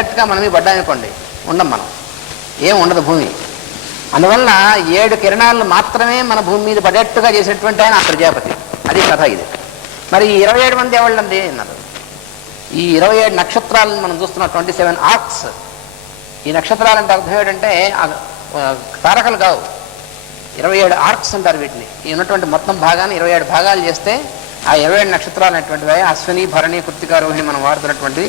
డైరెక్ట్గా మనమే పడ్డామనుకోండి, ఉండం మనం, ఏం ఉండదు భూమి. అందువలన 7 కిరణాలను మాత్రమే మన భూమి మీద పడేట్టుగా చేసేటువంటి ఆయన ఆ ప్రజాపతి. అది కథ ఇది. మరి ఈ 27 మంది ఎవళ్ళండి అన్నారు. ఈ 27 నక్షత్రాలను మనం చూస్తున్నాం, 27 ఆర్క్స్. ఈ నక్షత్రాలంటే అర్థం ఏంటంటే తారకలు కావు, 27 ఆర్క్స్ అంటారు వీటిని. ఈ ఉన్నటువంటి మొత్తం భాగాన్ని 27 భాగాలు చేస్తే ఆ 27 నక్షత్రాలు అనేటువంటివి అశ్విని, భరణి, కృత్తిక, రోహిణి మనం వాడుతున్నటువంటి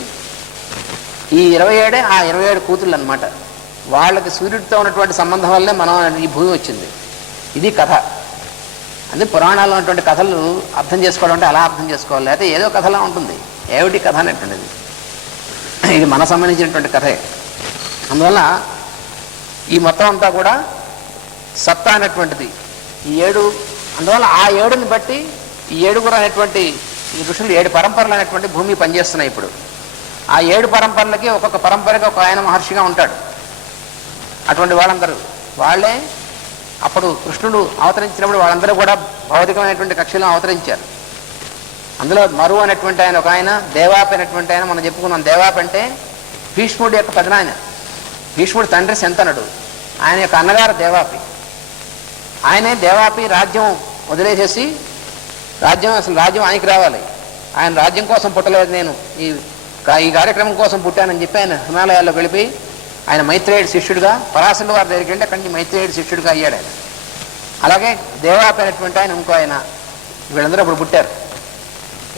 ఈ 27 ఆ 27 కూతుళ్ళు అనమాట. వాళ్ళకి సూర్యుడితో ఉన్నటువంటి సంబంధం వల్లే మనం ఈ భూమి వచ్చింది. ఇది కథ. అంటే పురాణాల్లో ఉన్నటువంటి కథలు అర్థం చేసుకోవడం అంటే అలా అర్థం చేసుకోవాలి, అయితే ఏదో కథలా ఉంటుంది. ఏమిటి కథ అనేటువంటిది, ఇది మన సంబంధించినటువంటి కథే. అందువల్ల ఈ మొత్తం అంతా కూడా సత్తా అనేటువంటిది ఈ 7. అందువల్ల ఆ 7ని బట్టి ఈ 7 అనేటువంటి ఈ ఋషులు 7 పరంపరలు అనేటువంటి భూమి పనిచేస్తున్నాయి. ఇప్పుడు ఆ 7 పరంపరలకి ఒక్కొక్క పరంపరకి ఒక ఆయన మహర్షిగా ఉంటాడు. అటువంటి వాళ్ళందరూ వాళ్ళే అప్పుడు కృష్ణుడు అవతరించినప్పుడు వాళ్ళందరూ కూడా భౌతికమైనటువంటి కక్షలో అవతరించారు. అందులో మరు అనేటువంటి ఆయన ఒక ఆయన, దేవాపి అనేటువంటి ఆయన మనం చెప్పుకున్నాం. దేవాపి అంటే భీష్ముడి యొక్క పెదనాయన, భీష్ముడి తండ్రి శంతనుడు, ఆయన యొక్క అన్నగారు దేవాపి. ఆయనే దేవాపి రాజ్యం వదిలేసేసి, అసలు రాజ్యం ఆయనకి రావాలి, ఆయన రాజ్యం కోసం పుట్టలేదు, నేను ఈ కార్యక్రమం కోసం పుట్టానని చెప్పి ఆయన హిమాలయాల్లోకి వెళ్ళిపోయి ఆయన మైత్రేయుడి శిష్యుడిగా పరాశరుల వారి దగ్గరికి వెళ్ళి అక్కడి నుంచి మైత్రేయుడి శిష్యుడిగా అయ్యాడు ఆయన. అలాగే దేవాపి అనేటువంటి ఆయన ఇంకో ఆయన, వీళ్ళందరూ అప్పుడు పుట్టారు.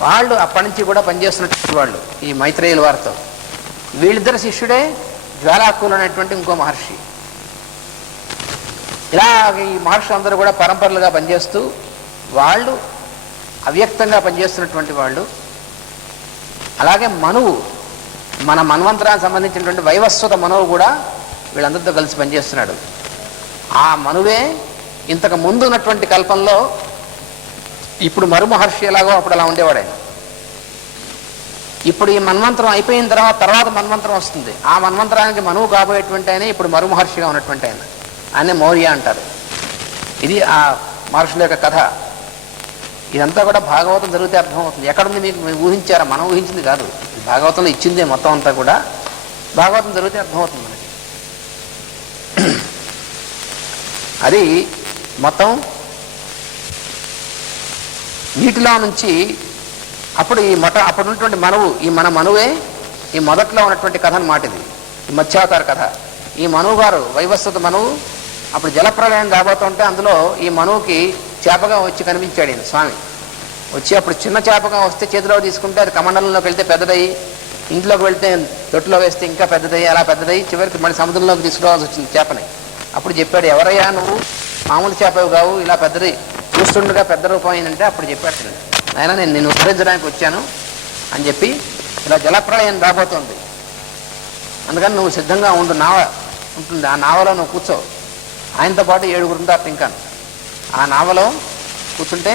వాళ్ళు అప్పటి నుంచి కూడా పనిచేస్తున్నటువంటి వాళ్ళు ఈ మైత్రేయుల వారితో. వీళ్ళిద్దరు శిష్యుడే జ్వాలాకులు అనేటువంటి ఇంకో మహర్షి. ఇలా ఈ మహర్షులు అందరూ కూడా పరంపరలుగా పనిచేస్తూ వాళ్ళు అవ్యక్తంగా పనిచేస్తున్నటువంటి వాళ్ళు. అలాగే మనువు, మన మన్వంతరానికి సంబంధించినటువంటి వైవస్వత మనువు కూడా వీళ్ళందరితో కలిసి పనిచేస్తున్నాడు. ఆ మనువే ఇంతకు ముందు ఉన్నటువంటి కల్పంలో ఇప్పుడు మరు మహర్షి ఎలాగో అప్పుడు అలా ఉండేవాడు ఆయన. ఇప్పుడు ఈ మన్వంతరం అయిపోయిన తర్వాత మన్వంతరం వస్తుంది. ఆ మన్వంతరానికి మనువు కాబోయేటువంటి ఆయన ఇప్పుడు మరు మహర్షిగా ఉన్నటువంటి ఆయన, ఆయనే మౌర్య అంటారు. ఇది ఆ మహర్షుల యొక్క కథ. ఇదంతా కూడా భాగవతం జరిగితే అర్థమవుతుంది. ఎక్కడుంది మీకు ఊహించారా? మనం ఊహించింది కాదు, భాగవతంలో ఇచ్చిందే మొత్తం అంతా కూడా. భాగవతం జరిగితే అర్థమవుతుంది మనకి. అది మొత్తం నీటిలో నుంచి అప్పుడు అప్పుడు ఉన్నటువంటి మనువు, మన మనువే ఈ మొదట్లో ఉన్నటువంటి కథ అన్నమాట. ఇది ఈ మత్స్యావతార కథ. ఈ మనువు గారు వైవస్వత మనువు అప్పుడు జలప్రలయం రాబోతుంటే అందులో ఈ మనువుకి చేపగా వచ్చి కనిపించాడు ఈయన స్వామి. వచ్చి అప్పుడు చిన్న చేపగా వస్తే చేతిలో తీసుకుంటే అది కమండలంలోకి వెళ్తే పెద్దదయ్యి, ఇంట్లోకి వెళ్తే తొట్టులో వేస్తే ఇంకా పెద్దదయ్యి, అలా పెద్దదయ్యి చివరికి మళ్ళీ సముద్రంలోకి తీసుకురావాల్సి వచ్చింది చేపని. అప్పుడు చెప్పాడు, ఎవరయ్యా నువ్వు, మామూలు చేపవి కావు, ఇలా పెద్దది చూస్తుండగా పెద్ద రూపం అయిందంటే అప్పుడు చెప్పాడు, అయినా నేను నిన్ను ఉద్ధరించడానికి వచ్చాను అని చెప్పి, ఇలా జలప్రలయం రాబోతోంది, అందుకని నువ్వు సిద్ధంగా ఉండు, నావ ఉంటుంది, ఆ నావలో నువ్వు కూర్చో. ఆయనతో పాటు 7 ఉంటారు ఇంకా. ఆ నావలో కూర్చుంటే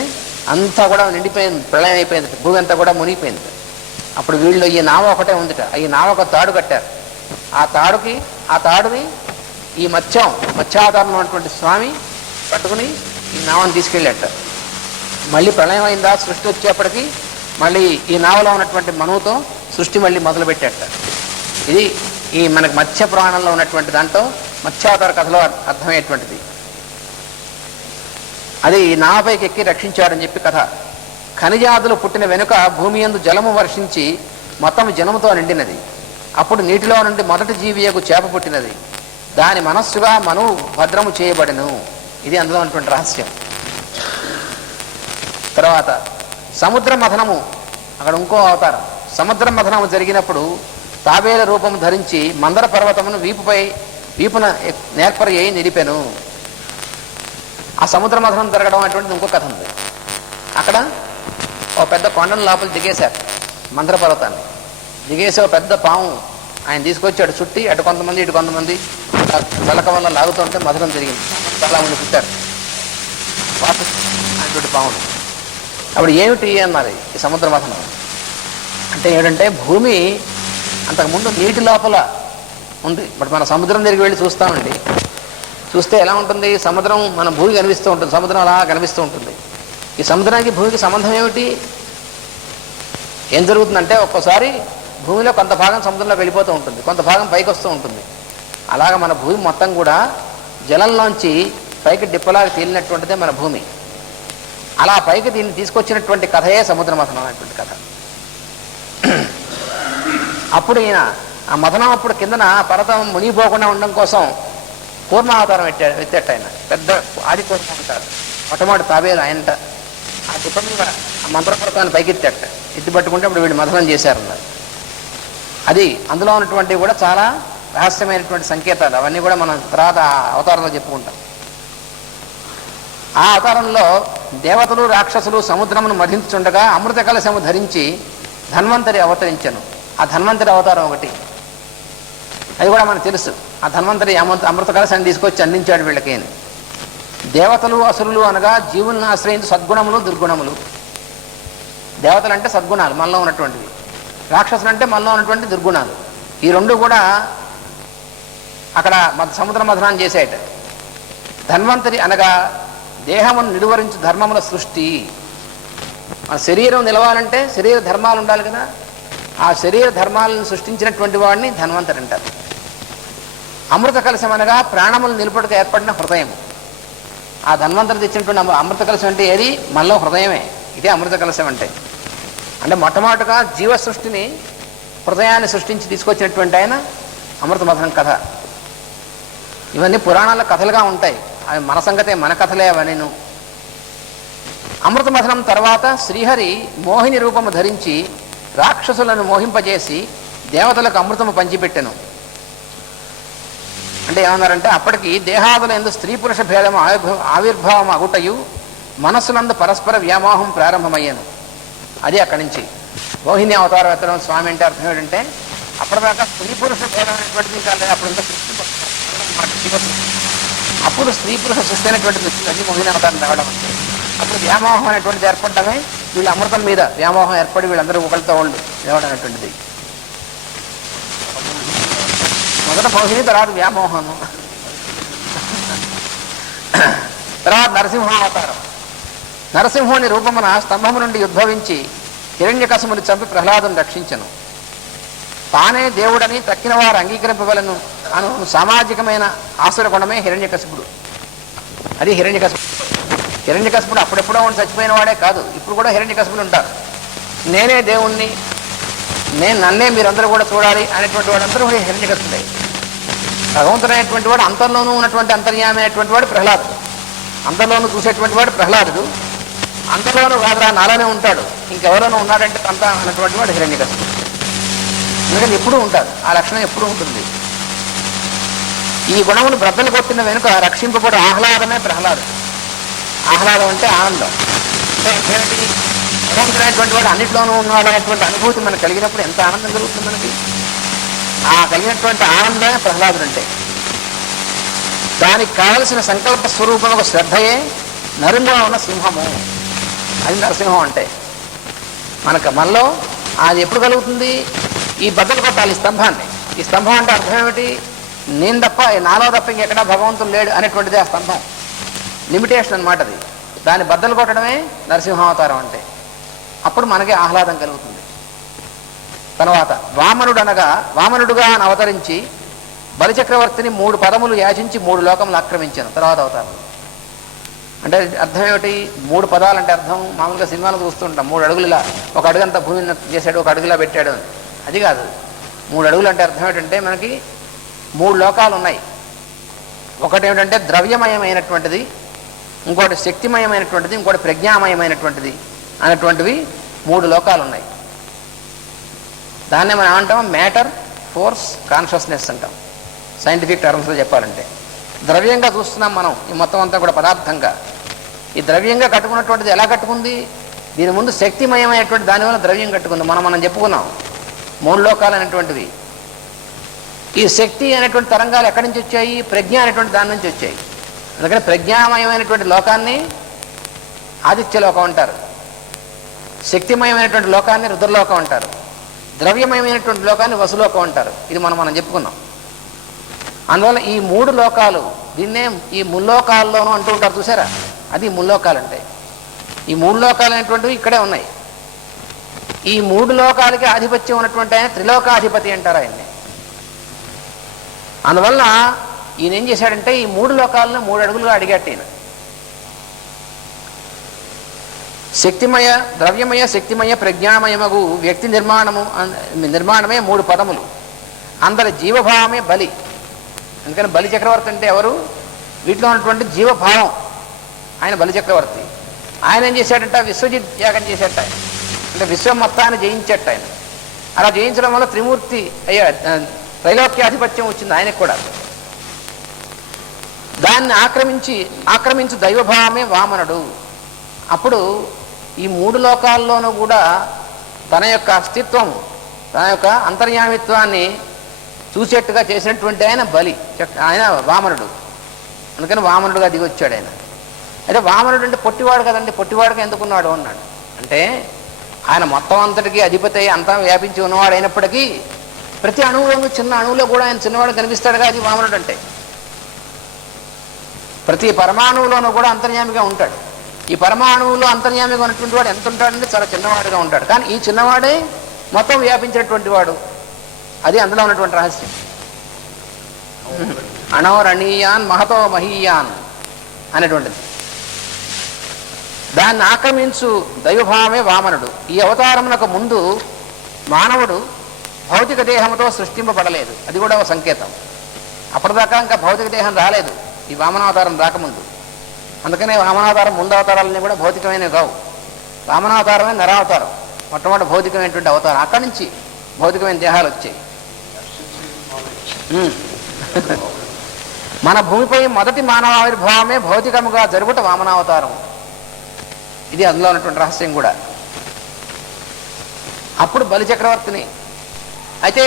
అంతా కూడా నిండిపోయింది, ప్రళయం అయిపోయింది, భూమి అంతా కూడా మునిగిపోయింది. అప్పుడు వీళ్ళు ఈ నావ ఒకటే ఉందిట, ఈ నావ ఒక తాడు కట్టారు. ఆ తాడుని ఈ మత్స్యావతారంలో ఉన్నటువంటి స్వామి పట్టుకుని ఈ నావను తీసుకెళ్ళాట. మళ్ళీ ప్రళయం అయిందా, సృష్టి వచ్చేప్పటికి మళ్ళీ ఈ నావలో ఉన్నటువంటి మనువుతో సృష్టి మళ్ళీ మొదలుపెట్టాట. ఇది ఈ మనకు మత్స్య పురాణంలో ఉన్నటువంటి దాంట్లో మత్స్యావతార కథలో అర్థమయ్యేటువంటిది. అది నావపైకి ఎక్కి రక్షించాడని చెప్పి కథ. ఖనిజాదులు పుట్టిన వెనుక భూమి యందు జలము వర్షించి మొత్తం జలముతో నిండినది. అప్పుడు నీటిలో నుండి మొదటి జీవియకు చేప పుట్టినది. దాని మనస్సుగా మనువు భద్రము చేయబడెను. ఇది అందులో ఉన్నటువంటి రహస్యం. తర్వాత సముద్ర మథనము, అక్కడ ఇంకో అవతారం. సముద్ర మథనము జరిగినప్పుడు తాబేల రూపము ధరించి మందర పర్వతమును వీపున నేర్పరి అయి నిలిపెను. ఆ సముద్ర మథనం జరగడం అటువంటిది ఇంకో కథ ఉంది. అక్కడ ఓ పెద్ద కొండను లోపల దిగేశారు, మందర పర్వతాన్ని దిగేసి ఓ పెద్ద పాము ఆయన తీసుకొచ్చి అటు చుట్టి అటు కొంతమంది ఇటు కొంతమంది చలక వల్ల లాగుతుంటే మథనం జరిగింది. చాలా మంది పుట్టారు అటువంటి పాములు. అప్పుడు ఏమిటి అన్నారు ఈ సముద్ర మథనం అంటే ఏంటంటే, భూమి అంతకుముందు నీటి లోపల ఉంది. బట్ మన సముద్రం దగ్గరికి వెళ్ళి చూస్తామండి, చూస్తే ఎలా ఉంటుంది, సముద్రం మన భూమి కనిపిస్తూ ఉంటుంది, సముద్రం అలా కనిపిస్తూ ఉంటుంది. ఈ సముద్రానికి భూమికి సంబంధం ఏమిటి? ఏం జరుగుతుందంటే, ఒక్కోసారి భూమిలో కొంత భాగం సముద్రంలోకి వెళ్ళిపోతూ ఉంటుంది, కొంత భాగం పైకి వస్తూ ఉంటుంది. అలాగ మన భూమి మొత్తం కూడా జలంలోంచి పైకి డిప్పలాగా తేలినటువంటిదే మన భూమి. అలా పైకి దీన్ని తీసుకొచ్చినటువంటి కథయే సముద్ర మథనం అనేటువంటి కథ. అప్పుడు ఈయన ఆ మథనం అప్పుడు కిందన పర్వతం మునిగిపోకుండా ఉండడం కోసం కూర్మావతారం ఎత్తేట. ఆయన పెద్ద ఆది కూర్మ ఉంటారు, మొట్టమొదటి తాబేలు ఆయనట. ఆ డిప్ప మీద ఆ మంత్రపర్వతాన్ని పైకి ఎత్తేట, ఎత్తి పట్టుకుంటే అప్పుడు వీళ్ళు మథనం చేశారన్నారు. అది అందులో ఉన్నటువంటివి కూడా చాలా రహస్యమైనటువంటి సంకేతాలు. అవన్నీ కూడా మనం తర్వాత అవతారంలో చెప్పుకుంటాం. ఆ అవతారంలో దేవతలు రాక్షసులు సముద్రమును మధించుండగా అమృత కలశము ధరించి ధన్వంతరి అవతరించను. ఆ ధన్వంతరి అవతారం ఒకటి, అది కూడా మనకు తెలుసు. ఆ ధన్వంతరి అమృత కలశాన్ని తీసుకొచ్చి అందించాడు వీళ్ళకి. దేవతలు అసురులు అనగా జీవులను ఆశ్రయించి సద్గుణములు దుర్గుణములు. దేవతలు అంటే సద్గుణాలు మనలో ఉన్నటువంటివి, రాక్షసులు అంటే మనలో ఉన్నటువంటి దుర్గుణాలు. ఈ రెండు కూడా అక్కడ సముద్ర మథనాన్ని చేసేట. ధన్వంతరి అనగా దేహమును నిలువరించు ధర్మముల సృష్టి. మన శరీరం నిలవాలంటే శరీర ధర్మాలు ఉండాలి కదా. ఆ శరీర ధర్మాలను సృష్టించినటువంటి వాడిని ధన్వంతరి అంటారు. అమృత కలశం అనగా ప్రాణములు నిలుపుటకు ఏర్పడిన హృదయం. ఆ ధన్వంతరి తెచ్చినటువంటి అమృత కలశం అంటే ఏది? మనలో హృదయమే. ఇదే అమృత కలశం అంటే. అంటే మొట్టమొదటిగా జీవ సృష్టిని, హృదయాన్ని సృష్టించి తీసుకొచ్చినటువంటి ఆయన అమృత మథనం కథ. ఇవన్నీ పురాణాల కథలుగా ఉంటాయి. అవి మన సంగతే, మన కథలే అవన్నీ. అమృత మథనం తర్వాత శ్రీహరి మోహిని రూపము ధరించి రాక్షసులను మోహింపజేసి దేవతలకు అమృతము పంచిపెట్టెను. అంటే ఏమన్నారంటే, అప్పటికి దేహాదుల యందు స్త్రీ పురుష భేదము ఆవిర్భావం అగుటయు మనస్సునందు పరస్పర వ్యామోహం ప్రారంభమయ్యాను. అది అక్కడి నుంచి మోహిని అవతారం ఎత్తడం స్వామి అంటే అర్థం ఏంటంటే, అప్పటిదాకా స్త్రీ పురుష భేదం అనేటువంటిది కాదు. అప్పుడు స్త్రీ పురుష సృష్టి అనేటువంటి దృష్టి మోహిని అవతారం రావడం అంటే, అప్పుడు వ్యామోహం అనేటువంటిది ఏర్పడమే. వీళ్ళ అమృతం మీద వ్యామోహం ఏర్పడి వీళ్ళందరూ ఒకరితో వాళ్ళు లేవడం అనేటువంటిది. మొదట మోహిని, తర్వాత వ్యామోహము, తర్వాత నరసింహావతారం. నరసింహుని రూపమున స్తంభము నుండి ఉద్భవించి హిరణ్యకశిపుని చంపి ప్రహ్లాదుని రక్షించను. తానే దేవుడని తక్కిన వారు అంగీకరింపగలను అను సామాజికమైన ఆసురగుణమే హిరణ్యకశిపుడు. అది హిరణ్యకశిపుడు. హిరణ్యకశిపుడు అప్పుడెప్పుడో ఉండి చచ్చిపోయిన వాడే కాదు, ఇప్పుడు కూడా హిరణ్యకశిపులు ఉంటారు. నేనే దేవుణ్ణి, నన్నే మీరందరూ కూడా చూడాలి అనేటువంటి వాడందరూ కూడా హిరణ్యకశిపుడే. భగవంతుడు అనేటువంటి వాడు అంతర్లోనూ ఉన్నటువంటి అంతర్యామి అనేటువంటి వాడు ప్రహ్లాదుడు. అంతర్లోనూ చూసేటువంటి వాడు ప్రహ్లాదుడు. అంతలోనూ కాదురా నాలోనే ఉంటాడు, ఇంకెవరోనూ ఉన్నాడంటే అంత అన్నటువంటి వాడు హిరణ్యకశిపుడు. ఎందుకంటే ఎప్పుడూ ఉంటాడు, ఆ లక్షణం ఎప్పుడూ ఉంటుంది. ఈ గుణమును బ్రద్దలు కొట్టిన వెనుక రక్షింపబడు ఆహ్లాదమే ప్రహ్లాదుడు. ఆహ్లాదం అంటే ఆనందం. అంటే ఏమిటి? భగవంతుడైనటువంటి వాడు అన్నింటిలోనూ ఉన్నాడు అనేటువంటి అనుభూతి మనకు కలిగినప్పుడు ఎంత ఆనందం కలుగుతుంది మనకి. ఆ కలిగినటువంటి ఆనందమే ప్రహ్లాదుడు అంటే. దానికి కావలసిన సంకల్ప స్వరూపం ఒక శ్రద్ధయే నరులో ఉన్న సింహము. అది నరసింహం అంటే. మనలో అది ఎప్పుడు కలుగుతుంది? ఈ బద్దలు కొట్టాలి ఈ స్తంభాన్ని. ఈ స్తంభం అంటే అర్థం ఏమిటి? నేను తప్ప, నాలో తప్ప ఇంకెక్కడా భగవంతుడు లేడు అనేటువంటిది ఆ స్తంభం. లిమిటేషన్ అనమాట అది. దాన్ని బద్దలు కొట్టడమే నరసింహావతారం అంటే. అప్పుడు మనకి ఆహ్లాదం కలుగుతుంది. తర్వాత వామనుడుగా అవతరించి బలిచక్రవర్తిని 3 పదములు యాచించి 3 లోకములు ఆక్రమించాను. తర్వాత అవతారం అంటే అర్థం ఏమిటి? 3 పదాలు అంటే అర్థం మామూలుగా సినిమాలు చూస్తుంటాం. 3 అడుగులు ఇలా, ఒక అడుగంతా భూమిని చేశాడు, ఒక అడుగులా పెట్టాడు అని. అది కాదు. 3 అడుగులు అంటే అర్థం ఏంటంటే, మనకి 3 లోకాలు ఉన్నాయి. ఒకటి ఏమిటంటే ద్రవ్యమయమైనటువంటిది, ఇంకోటి శక్తిమయమైనటువంటిది, ఇంకోటి ప్రజ్ఞామయమైనటువంటిది అనేటువంటివి 3 లోకాలు ఉన్నాయి. దాన్నే మనం ఏమంటాం? మ్యాటర్, ఫోర్స్, కాన్షియస్నెస్ అంటాం సైంటిఫిక్ టర్మ్స్లో చెప్పాలంటే. ద్రవ్యంగా చూస్తున్నాం మనం ఈ మొత్తం అంతా కూడా పదార్థంగా. ఈ ద్రవ్యంగా కట్టుకున్నటువంటిది ఎలా కట్టుకుంది? దీని ముందు శక్తిమయమైనటువంటి దానివల్ల ద్రవ్యం కట్టుకుంది. మనం చెప్పుకున్నాం 3 లోకాలు అనేటువంటివి. ఈ శక్తి అనేటువంటి తరంగాలు ఎక్కడి నుంచి వచ్చాయి? ప్రజ్ఞ అనేటువంటి దాని నుంచి వచ్చాయి. అందుకని ప్రజ్ఞామయమైనటువంటి లోకాన్ని ఆదిత్య లోకం అంటారు, శక్తిమయమైనటువంటి లోకాన్ని రుద్రలోకం అంటారు, ద్రవ్యమయమైనటువంటి లోకాన్ని వసులోకం అంటారు. ఇది మనం చెప్పుకున్నాం. అందువల్ల ఈ 3 లోకాలు, దీన్నే ఈ ముల్లోకాల్లోనూ అంటూ ఉంటారు చూసారా, అది ముల్లోకాలు అంటే. ఈ 3 లోకాలు అనేటువంటివి ఇక్కడే ఉన్నాయి. ఈ 3 లోకాలకి ఆధిపత్యం ఉన్నటువంటి ఆయన త్రిలోకాధిపతి అంటారు ఆయన్ని. అందువల్ల ఈయన ఏం చేశాడంటే ఈ 3 లోకాలను 3 అడుగులుగా అడిగట్టు ఈయన. శక్తిమయ, ద్రవ్యమయ, శక్తిమయ, ప్రజ్ఞామయమగు వ్యక్తి నిర్మాణమే 3 పదములు. అందరి జీవభావమే బలి. అందుకని బలి చక్రవర్తి అంటే ఎవరు? వీటిలో ఉన్నటువంటి జీవభావం ఆయన బలి చక్రవర్తి. ఆయన ఏం చేశాడంటే విశ్వజిత్ యాగం చేసేట, అంటే విశ్వం మొత్తాన్ని జయించేట ఆయన. అలా జయించడం వల్ల త్రిమూర్తి త్రైలోక్యాధిపత్యం వచ్చింది ఆయనకు కూడా. దాన్ని ఆక్రమించు దైవభావమే వామనుడు. అప్పుడు ఈ 3 లోకాల్లోనూ కూడా తన యొక్క అస్తిత్వం, తన యొక్క అంతర్యామిత్వాన్ని చూసేట్టుగా చేసినటువంటి ఆయన బలి, ఆయన వామనుడు. అందుకని వామనుడుగా దిగొచ్చాడు ఆయన. అయితే వామనుడు అంటే పొట్టివాడు కదండి, పొట్టివాడుగా ఎందుకున్నాడు అన్నాడు. అంటే ఆయన మొత్తం అంతటికీ అధిపతి అంతా వ్యాపించి ఉన్నవాడు అయినప్పటికీ ప్రతి అణువులోనూ, చిన్న అణువులో కూడా ఆయన చిన్నవాడు కనిపిస్తాడుగా, అది వామనుడు అంటే. ప్రతి పరమాణువులోనూ కూడా అంతర్యామిగా ఉంటాడు. ఈ పరమాణువులో అంతర్యామిగా ఉన్నటువంటి వాడు ఎంత ఉంటాడంటే చాలా చిన్నవాడుగా ఉంటాడు. కానీ ఈ చిన్నవాడే మొత్తం వ్యాపించినటువంటి వాడు. అది అందులో ఉన్నటువంటి రహస్యం. అణోరణీయాన్ మహతో మహీయాన్ అనేటువంటిది. దాన్ని ఆక్రమించు దైవభావమే వామనుడు. ఈ అవతారమునకు ముందు మానవుడు భౌతిక దేహంతో సృష్టింపబడలేదు. అది కూడా ఒక సంకేతం. అప్పటిదాకా ఇంకా భౌతిక దేహం రాలేదు ఈ వామనావతారం రాకముందు. అందుకనే వామనావతారం ముందు అవతారాలన్నీ కూడా భౌతికమైనవి కావు. వామనావతారమే నరావతారం, మొట్టమొదటి భౌతికమైనటువంటి అవతారం. అక్కడి నుంచి భౌతికమైన దేహాలు వచ్చాయి. మన భూమిపై మొదటి మానవ ఆవిర్భావమే భౌతికముగా జరుగుట వామనావతారం. ఇది అందులో ఉన్నటువంటి రహస్యం కూడా. అప్పుడు బలిచక్రవర్తిని, అయితే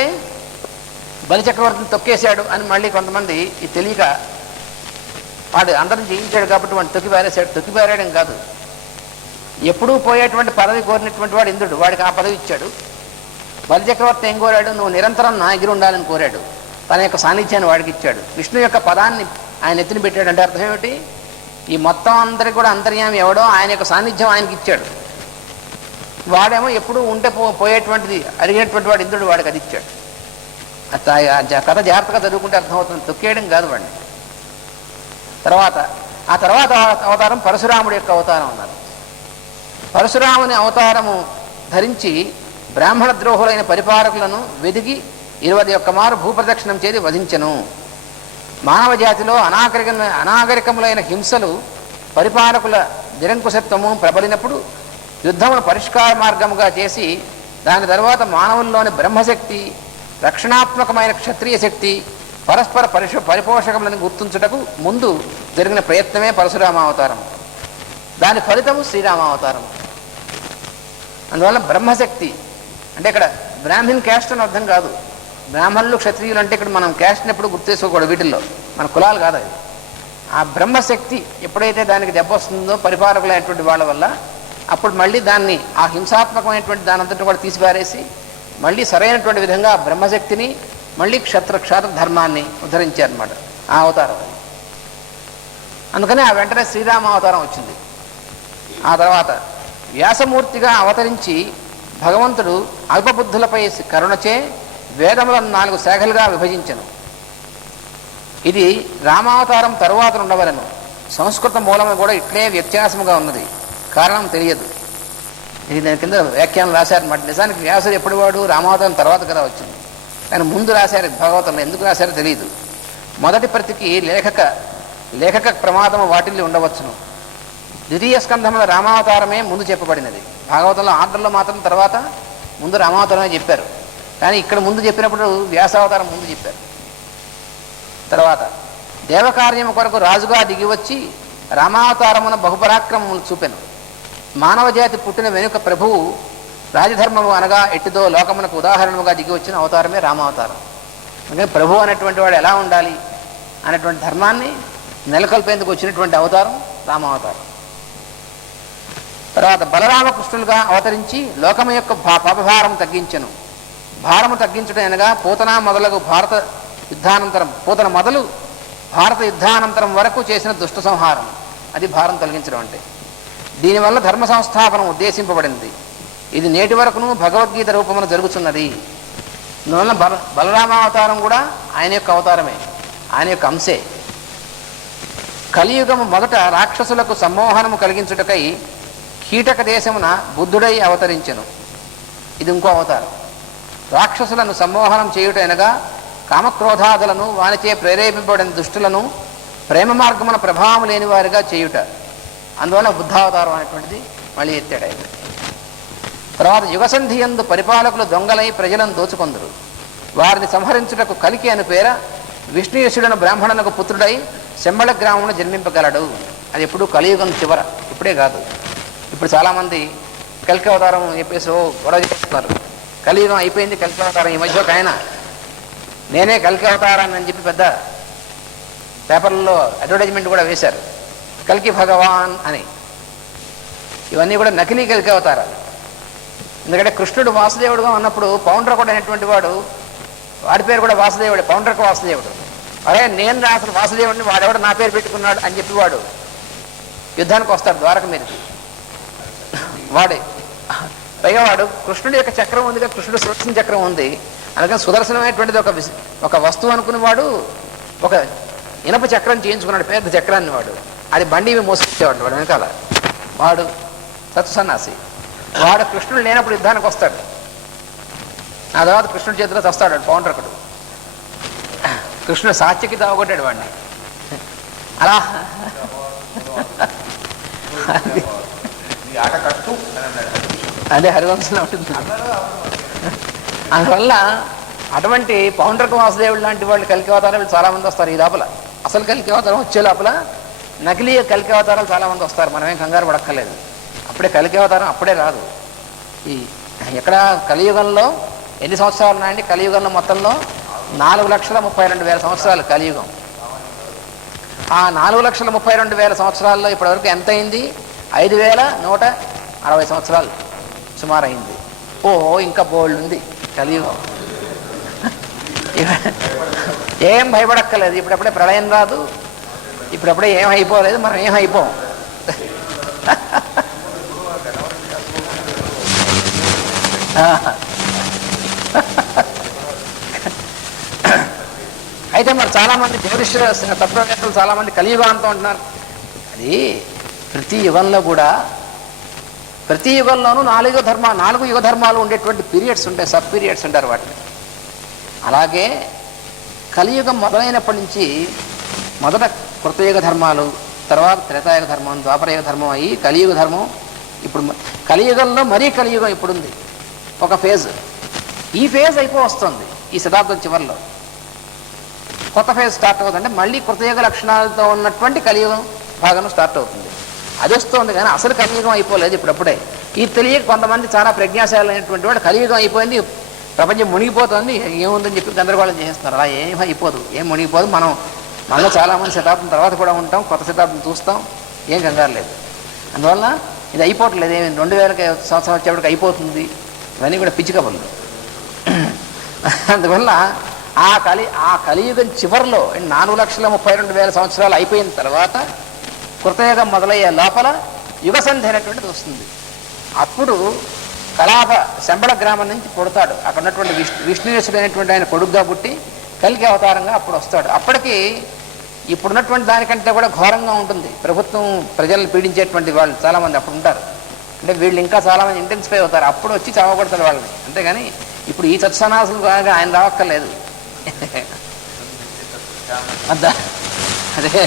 బలిచక్రవర్తిని తొక్కేశాడు అని మళ్ళీ కొంతమంది ఇది తెలియక వాడు అందరిని జయించాడు కాబట్టి వాడిని తొక్కిపారేశాడు. తొక్కిపారేయడం కాదు, ఎప్పుడూ పోయేటువంటి పదవి కోరినటువంటి వాడు ఇంద్రుడు, వాడికి ఆ పదవి ఇచ్చాడు. బలిచక్రవర్తి ఏం కోరాడు? నువ్వు నిరంతరం నా ఎగిరి ఉండాలని కోరాడు. తన యొక్క సాన్నిధ్యాన్ని వాడికి ఇచ్చాడు. విష్ణు యొక్క పదాన్ని ఆయన ఎత్తిన పెట్టాడు. అంటే అర్థం ఏమిటి? ఈ మొత్తం అందరికి కూడా అంతర్యామి ఎవడో ఆయన యొక్క సాన్నిధ్యం ఆయనకి ఇచ్చాడు. వాడేమో ఎప్పుడూ ఉంటే పోయేటువంటిది అడిగినటువంటి వాడు ఇంద్రుడు, వాడికి అది ఇచ్చాడు. కథ జాగ్రత్తగా చదువుకుంటే అర్థమవుతుంది, తొక్కేయడం కాదు వాడిని. ఆ తర్వాత అవతారం పరశురాముడి యొక్క అవతారం అన్నారు. పరశురాముని అవతారము ధరించి బ్రాహ్మణ ద్రోహులైన పరిపాలకులను వెదిగి 21 మారు భూప్రదక్షిణం చేసి వధించెను. మానవ జాతిలో అనాగరికములైన హింసలు, పరిపాలకుల నిరంకుశత్వము ప్రబలినప్పుడు యుద్ధమును పరిష్కార మార్గముగా చేసి దాని తర్వాత మానవుల్లోని బ్రహ్మశక్తి, రక్షణాత్మకమైన క్షత్రియ శక్తి, పరస్పర పరిపోషకములను గుర్తించుటకు ముందు జరిగిన ప్రయత్నమే పరశురామావతారం. దాని ఫలితము శ్రీరామావతారం. అందువల్ల బ్రహ్మశక్తి అంటే ఇక్కడ బ్రాహ్మణ్ క్యాస్ట్ అని అర్థం కాదు. బ్రాహ్మణులు, క్షత్రియులు అంటే ఇక్కడ మనం క్యాస్ట్ని ఎప్పుడు గుర్తు చేసుకోకూడదు. వీటిల్లో మన కులాలు కాదు అది. ఆ బ్రహ్మశక్తి ఎప్పుడైతే దానికి దెబ్బ వస్తుందో పరిపాలకులైనటువంటి వాళ్ళ వల్ల, అప్పుడు మళ్ళీ దాన్ని ఆ హింసాత్మకమైనటువంటి దాని అంతటి కూడా తీసిపారేసి మళ్ళీ సరైనటువంటి విధంగా బ్రహ్మశక్తిని మళ్ళీ క్షాత్ర ధర్మాన్ని ఉద్ధరించారన్నమాట ఆ అవతారం. అందుకనే ఆ వెంటనే శ్రీరామ అవతారం వచ్చింది. ఆ తర్వాత వ్యాసమూర్తిగా అవతరించి భగవంతుడు అల్పబుద్ధులపై కరుణచే వేదములను 4 శాఖలుగా విభజించెను. ఇది రామావతారం తరువాత ఉండవలను. సంస్కృత మూలము కూడా ఇట్లే వ్యత్యాసముగా ఉన్నది, కారణం తెలియదు. ఇది దాని కింద వ్యాఖ్యానం రాశారన్నమాట. నిజానికి వ్యాసుడు ఎప్పుడు వాడు రామావతారం తర్వాత కదా వచ్చింది, కానీ ముందు రాశారు భాగవతంలో. ఎందుకు రాశారో తెలియదు. మొదటి ప్రతికి లేఖక ప్రమాదము వాటిల్లి ఉండవచ్చును. ద్వితీయ స్కంధముల రామావతారమే ముందు చెప్పబడినది. భాగవతంలో ఆర్డర్లో మాత్రం తర్వాత ముందు రామావతారమే చెప్పారు, కానీ ఇక్కడ ముందు చెప్పినప్పుడు వ్యాసావతారం ముందు చెప్పారు. తర్వాత దేవకార్యము కొరకు రాజుగా దిగివచ్చి రామావతారమున బహుపరాక్రమములు చూపెను. మానవ జాతి పుట్టిన వెనుక ప్రభువు రాజధర్మము అనగా ఎట్టిదో లోకమునకు ఉదాహరణముగా దిగి వచ్చిన అవతారమే రామావతారం. అందుకని ప్రభు అనేటువంటి వాడు ఎలా ఉండాలి అనేటువంటి ధర్మాన్ని నెలకొల్పేందుకు వచ్చినటువంటి అవతారం రామావతారం. తర్వాత బలరామకృష్ణులుగా అవతరించి లోకము యొక్క పాపభారం తగ్గించెను. భారము తగ్గించడం అనగా పూతన మొదలు భారత యుద్ధానంతరం వరకు చేసిన దుష్ట సంహారం, అది భారం తొలగించడం అంటే. దీనివల్ల ధర్మ సంస్థాపనం ఉద్దేశింపబడింది. ఇది నేటి వరకును భగవద్గీత రూపమున జరుగుతున్నది. అందువలన బలరామావతారం కూడా ఆయన యొక్క అవతారమే, ఆయన యొక్క అంశే. కలియుగము మొదట రాక్షసులకు సమ్మోహనము కలిగించుటకై కీటక దేశమున బుద్ధుడై అవతరించెను. ఇది ఇంకో అవతారం. రాక్షసులను సమ్మోహనం చేయుటనగా కామక్రోధాదులను వానిచే ప్రేరేపింపబడిన దుష్టులను ప్రేమ మార్గమున ప్రభావం లేని వారిగా చేయుట. అందువల్ల బుద్ధావతారం అనేటువంటిది మళ్ళీ ఎత్తాడు ఆయన. తర్వాత యుగసంధి యందు పరిపాలకులు దొంగలై ప్రజలను దోచుకొందరు. వారిని సంహరించుటకు కలికి అను పేర విష్ణుయసుడను బ్రాహ్మణులకు పుత్రుడై శంబళ గ్రామమును జన్మింపగలడు. అది ఎప్పుడు కలియుగం చివర, ఇప్పుడే కాదు. ఇప్పుడు చాలామంది కలికి అవతారం చెప్పేసి గొడవ చేస్తున్నారు. కలియుగం అయిపోయింది, కలికి అవతారం. ఈ మధ్య ఒక ఆయన నేనే కలికి అవతారాన్ని అని చెప్పి పెద్ద పేపర్లలో అడ్వర్టైజ్మెంట్ కూడా వేశారు, కలికి భగవాన్ అని. ఇవన్నీ కూడా నకిలీ కలికి అవతారాలు. ఎందుకంటే కృష్ణుడు వాసుదేవుడుగా ఉన్నప్పుడు పౌండ్రకుడు అనేటువంటి వాడు, వాడి పేరు కూడా వాసుదేవుడే, పౌండ్రక వాసుదేవుడు. అరే నేను అసలు వాసుదేవుడిని, వాడెవడు నా పేరు పెట్టుకున్నాడు అని చెప్పి వాడు యుద్ధానికి వస్తాడు ద్వారక మీదకి. వాడే పైగా వాడు కృష్ణుడి యొక్క చక్రం ఉంది కదా, కృష్ణుడు సుదర్శన చక్రం ఉంది, అందుకని సుదర్శనమైనటువంటిది ఒక వస్తువు అనుకుని వాడు ఒక ఇనప చక్రం చేయించుకున్నాడు, పెద్ద చక్రాన్ని. వాడు అది బండి మోసుకొచ్చేవాడు వాడు వెనకాల. వాడు సత్తు సన్నాసి. వాడు కృష్ణుడు లేనప్పుడు యుద్ధానికి వస్తాడు. ఆ తర్వాత కృష్ణుడి చేతిలో చస్తాడు వాడు పౌండ్రకుడు. కృష్ణుడు సాత్యకి తాగొట్టాడు వాడిని. అలా అదే హరివంశంలో ఉంటుంది. అందువల్ల అటువంటి పౌండ్రక వాసుదేవుడు లాంటి వాళ్ళు కలికి అవతారాలు చాలామంది వస్తారు. ఈ లోపల అసలు కలికి అవతారం వచ్చే లోపల నకిలీ కలికి అవతారాలు చాలామంది వస్తారు. మనమేం కంగారు పడక్కర్లేదు. అప్పుడే కలికి అవతారం అప్పుడే రాదు. ఈ ఎక్కడ కలియుగంలో ఎన్ని సంవత్సరాలు ఉన్నాయండి? కలియుగంలో మొత్తంలో 4,32,000 సంవత్సరాలు కలియుగం. ఆ 4,32,000 సంవత్సరాల్లో ఇప్పటివరకు ఎంత అయింది? 5,160 సంవత్సరాలు సుమారు అయింది. ఇంకా బోల్డ్ ఉంది కలియుగం. ఏం భయపడక్కర్లేదు. ఇప్పుడప్పుడే ప్రళయం రాదు, ఇప్పుడప్పుడే ఏం అయిపోలేదు, మనం ఏం అయిపోం. అయితే మరి చాలామంది జ్యోతిష తత్వవేత్తలు చాలామంది కలియుగం అంటూ ఉంటున్నారు. అది ప్రతి యుగంలో కూడా, ప్రతి యుగంలోనూ 4 యుగ ధర్మాలు ఉండేటువంటి పీరియడ్స్ ఉంటాయి, సబ్ పీరియడ్స్ ఉంటారు వాటిని. అలాగే కలియుగం మొదలైనప్పటి నుంచి మొదట కృతయుగ ధర్మాలు, తర్వాత త్రేతాయుగ ధర్మం, ద్వాపరయుగ ధర్మం అయ్యి కలియుగ ధర్మం. ఇప్పుడు కలియుగంలో మరీ కలియుగం ఇప్పుడుంది ఒక ఫేజ్. ఈ ఫేజ్ వస్తుంది ఈ శతాబ్దం చివరిలో. కొత్త ఫేజ్ స్టార్ట్ అవుతుందంటే మళ్ళీ కృతయుగ లక్షణాలతో ఉన్నటువంటి కలియుగం భాగం స్టార్ట్ అవుతుంది. అది వస్తుంది, కానీ అసలు కలియుగం అయిపోలేదు ఇప్పుడప్పుడే. ఈ తెలియక కొంతమంది చాలా ప్రజ్ఞాశాలైనటువంటి వాళ్ళు కలియుగం అయిపోయింది, ప్రపంచం మునిగిపోతుంది, ఏముందని చెప్పి గందరగోళం చేస్తున్నారు. అలా ఏం అయిపోదు, ఏం మునిగిపోదు. మనలో చాలామంది శతాబ్దం తర్వాత కూడా ఉంటాం, కొత్త శతాబ్దం చూస్తాం, ఏం కంగారు లేదు. అందువల్ల ఇది అయిపోవట్లేదు. ఏమి 2000 సంవత్సరం వచ్చేప్పటికి అయిపోతుంది. ఇవన్నీ కూడా పిచ్చి కబుర్లు. అందువల్ల ఆ కలియుగం చివరిలో 4,32,000 సంవత్సరాలు అయిపోయిన తర్వాత కృతయుగం మొదలయ్యే లోపల యుగసంధి అనేటువంటిది వస్తుంది. అప్పుడు కలాప శంబళ గ్రామం నుంచి పుడతాడు. అక్కడ ఉన్నటువంటి విష్ణుయేశుడు అనేటువంటి ఆయన కొడుగ్గా పుట్టి కలికి అవతారంగా అప్పుడు వస్తాడు. అప్పటికి ఇప్పుడున్నటువంటి దానికంటే కూడా ఘోరంగా ఉంటుంది. ప్రభుత్వం ప్రజలను పీడించేటువంటి వాళ్ళు చాలామంది అప్పుడు ఉంటారు. అంటే వీళ్ళు ఇంకా చాలామంది ఇంటెన్సిఫై అవుతారు. అప్పుడు వచ్చి చావగొడతారు వాళ్ళని. అంతేగాని ఇప్పుడు ఈ సత్సనాసులు ఆయన రావక్కర్లేదు. అదే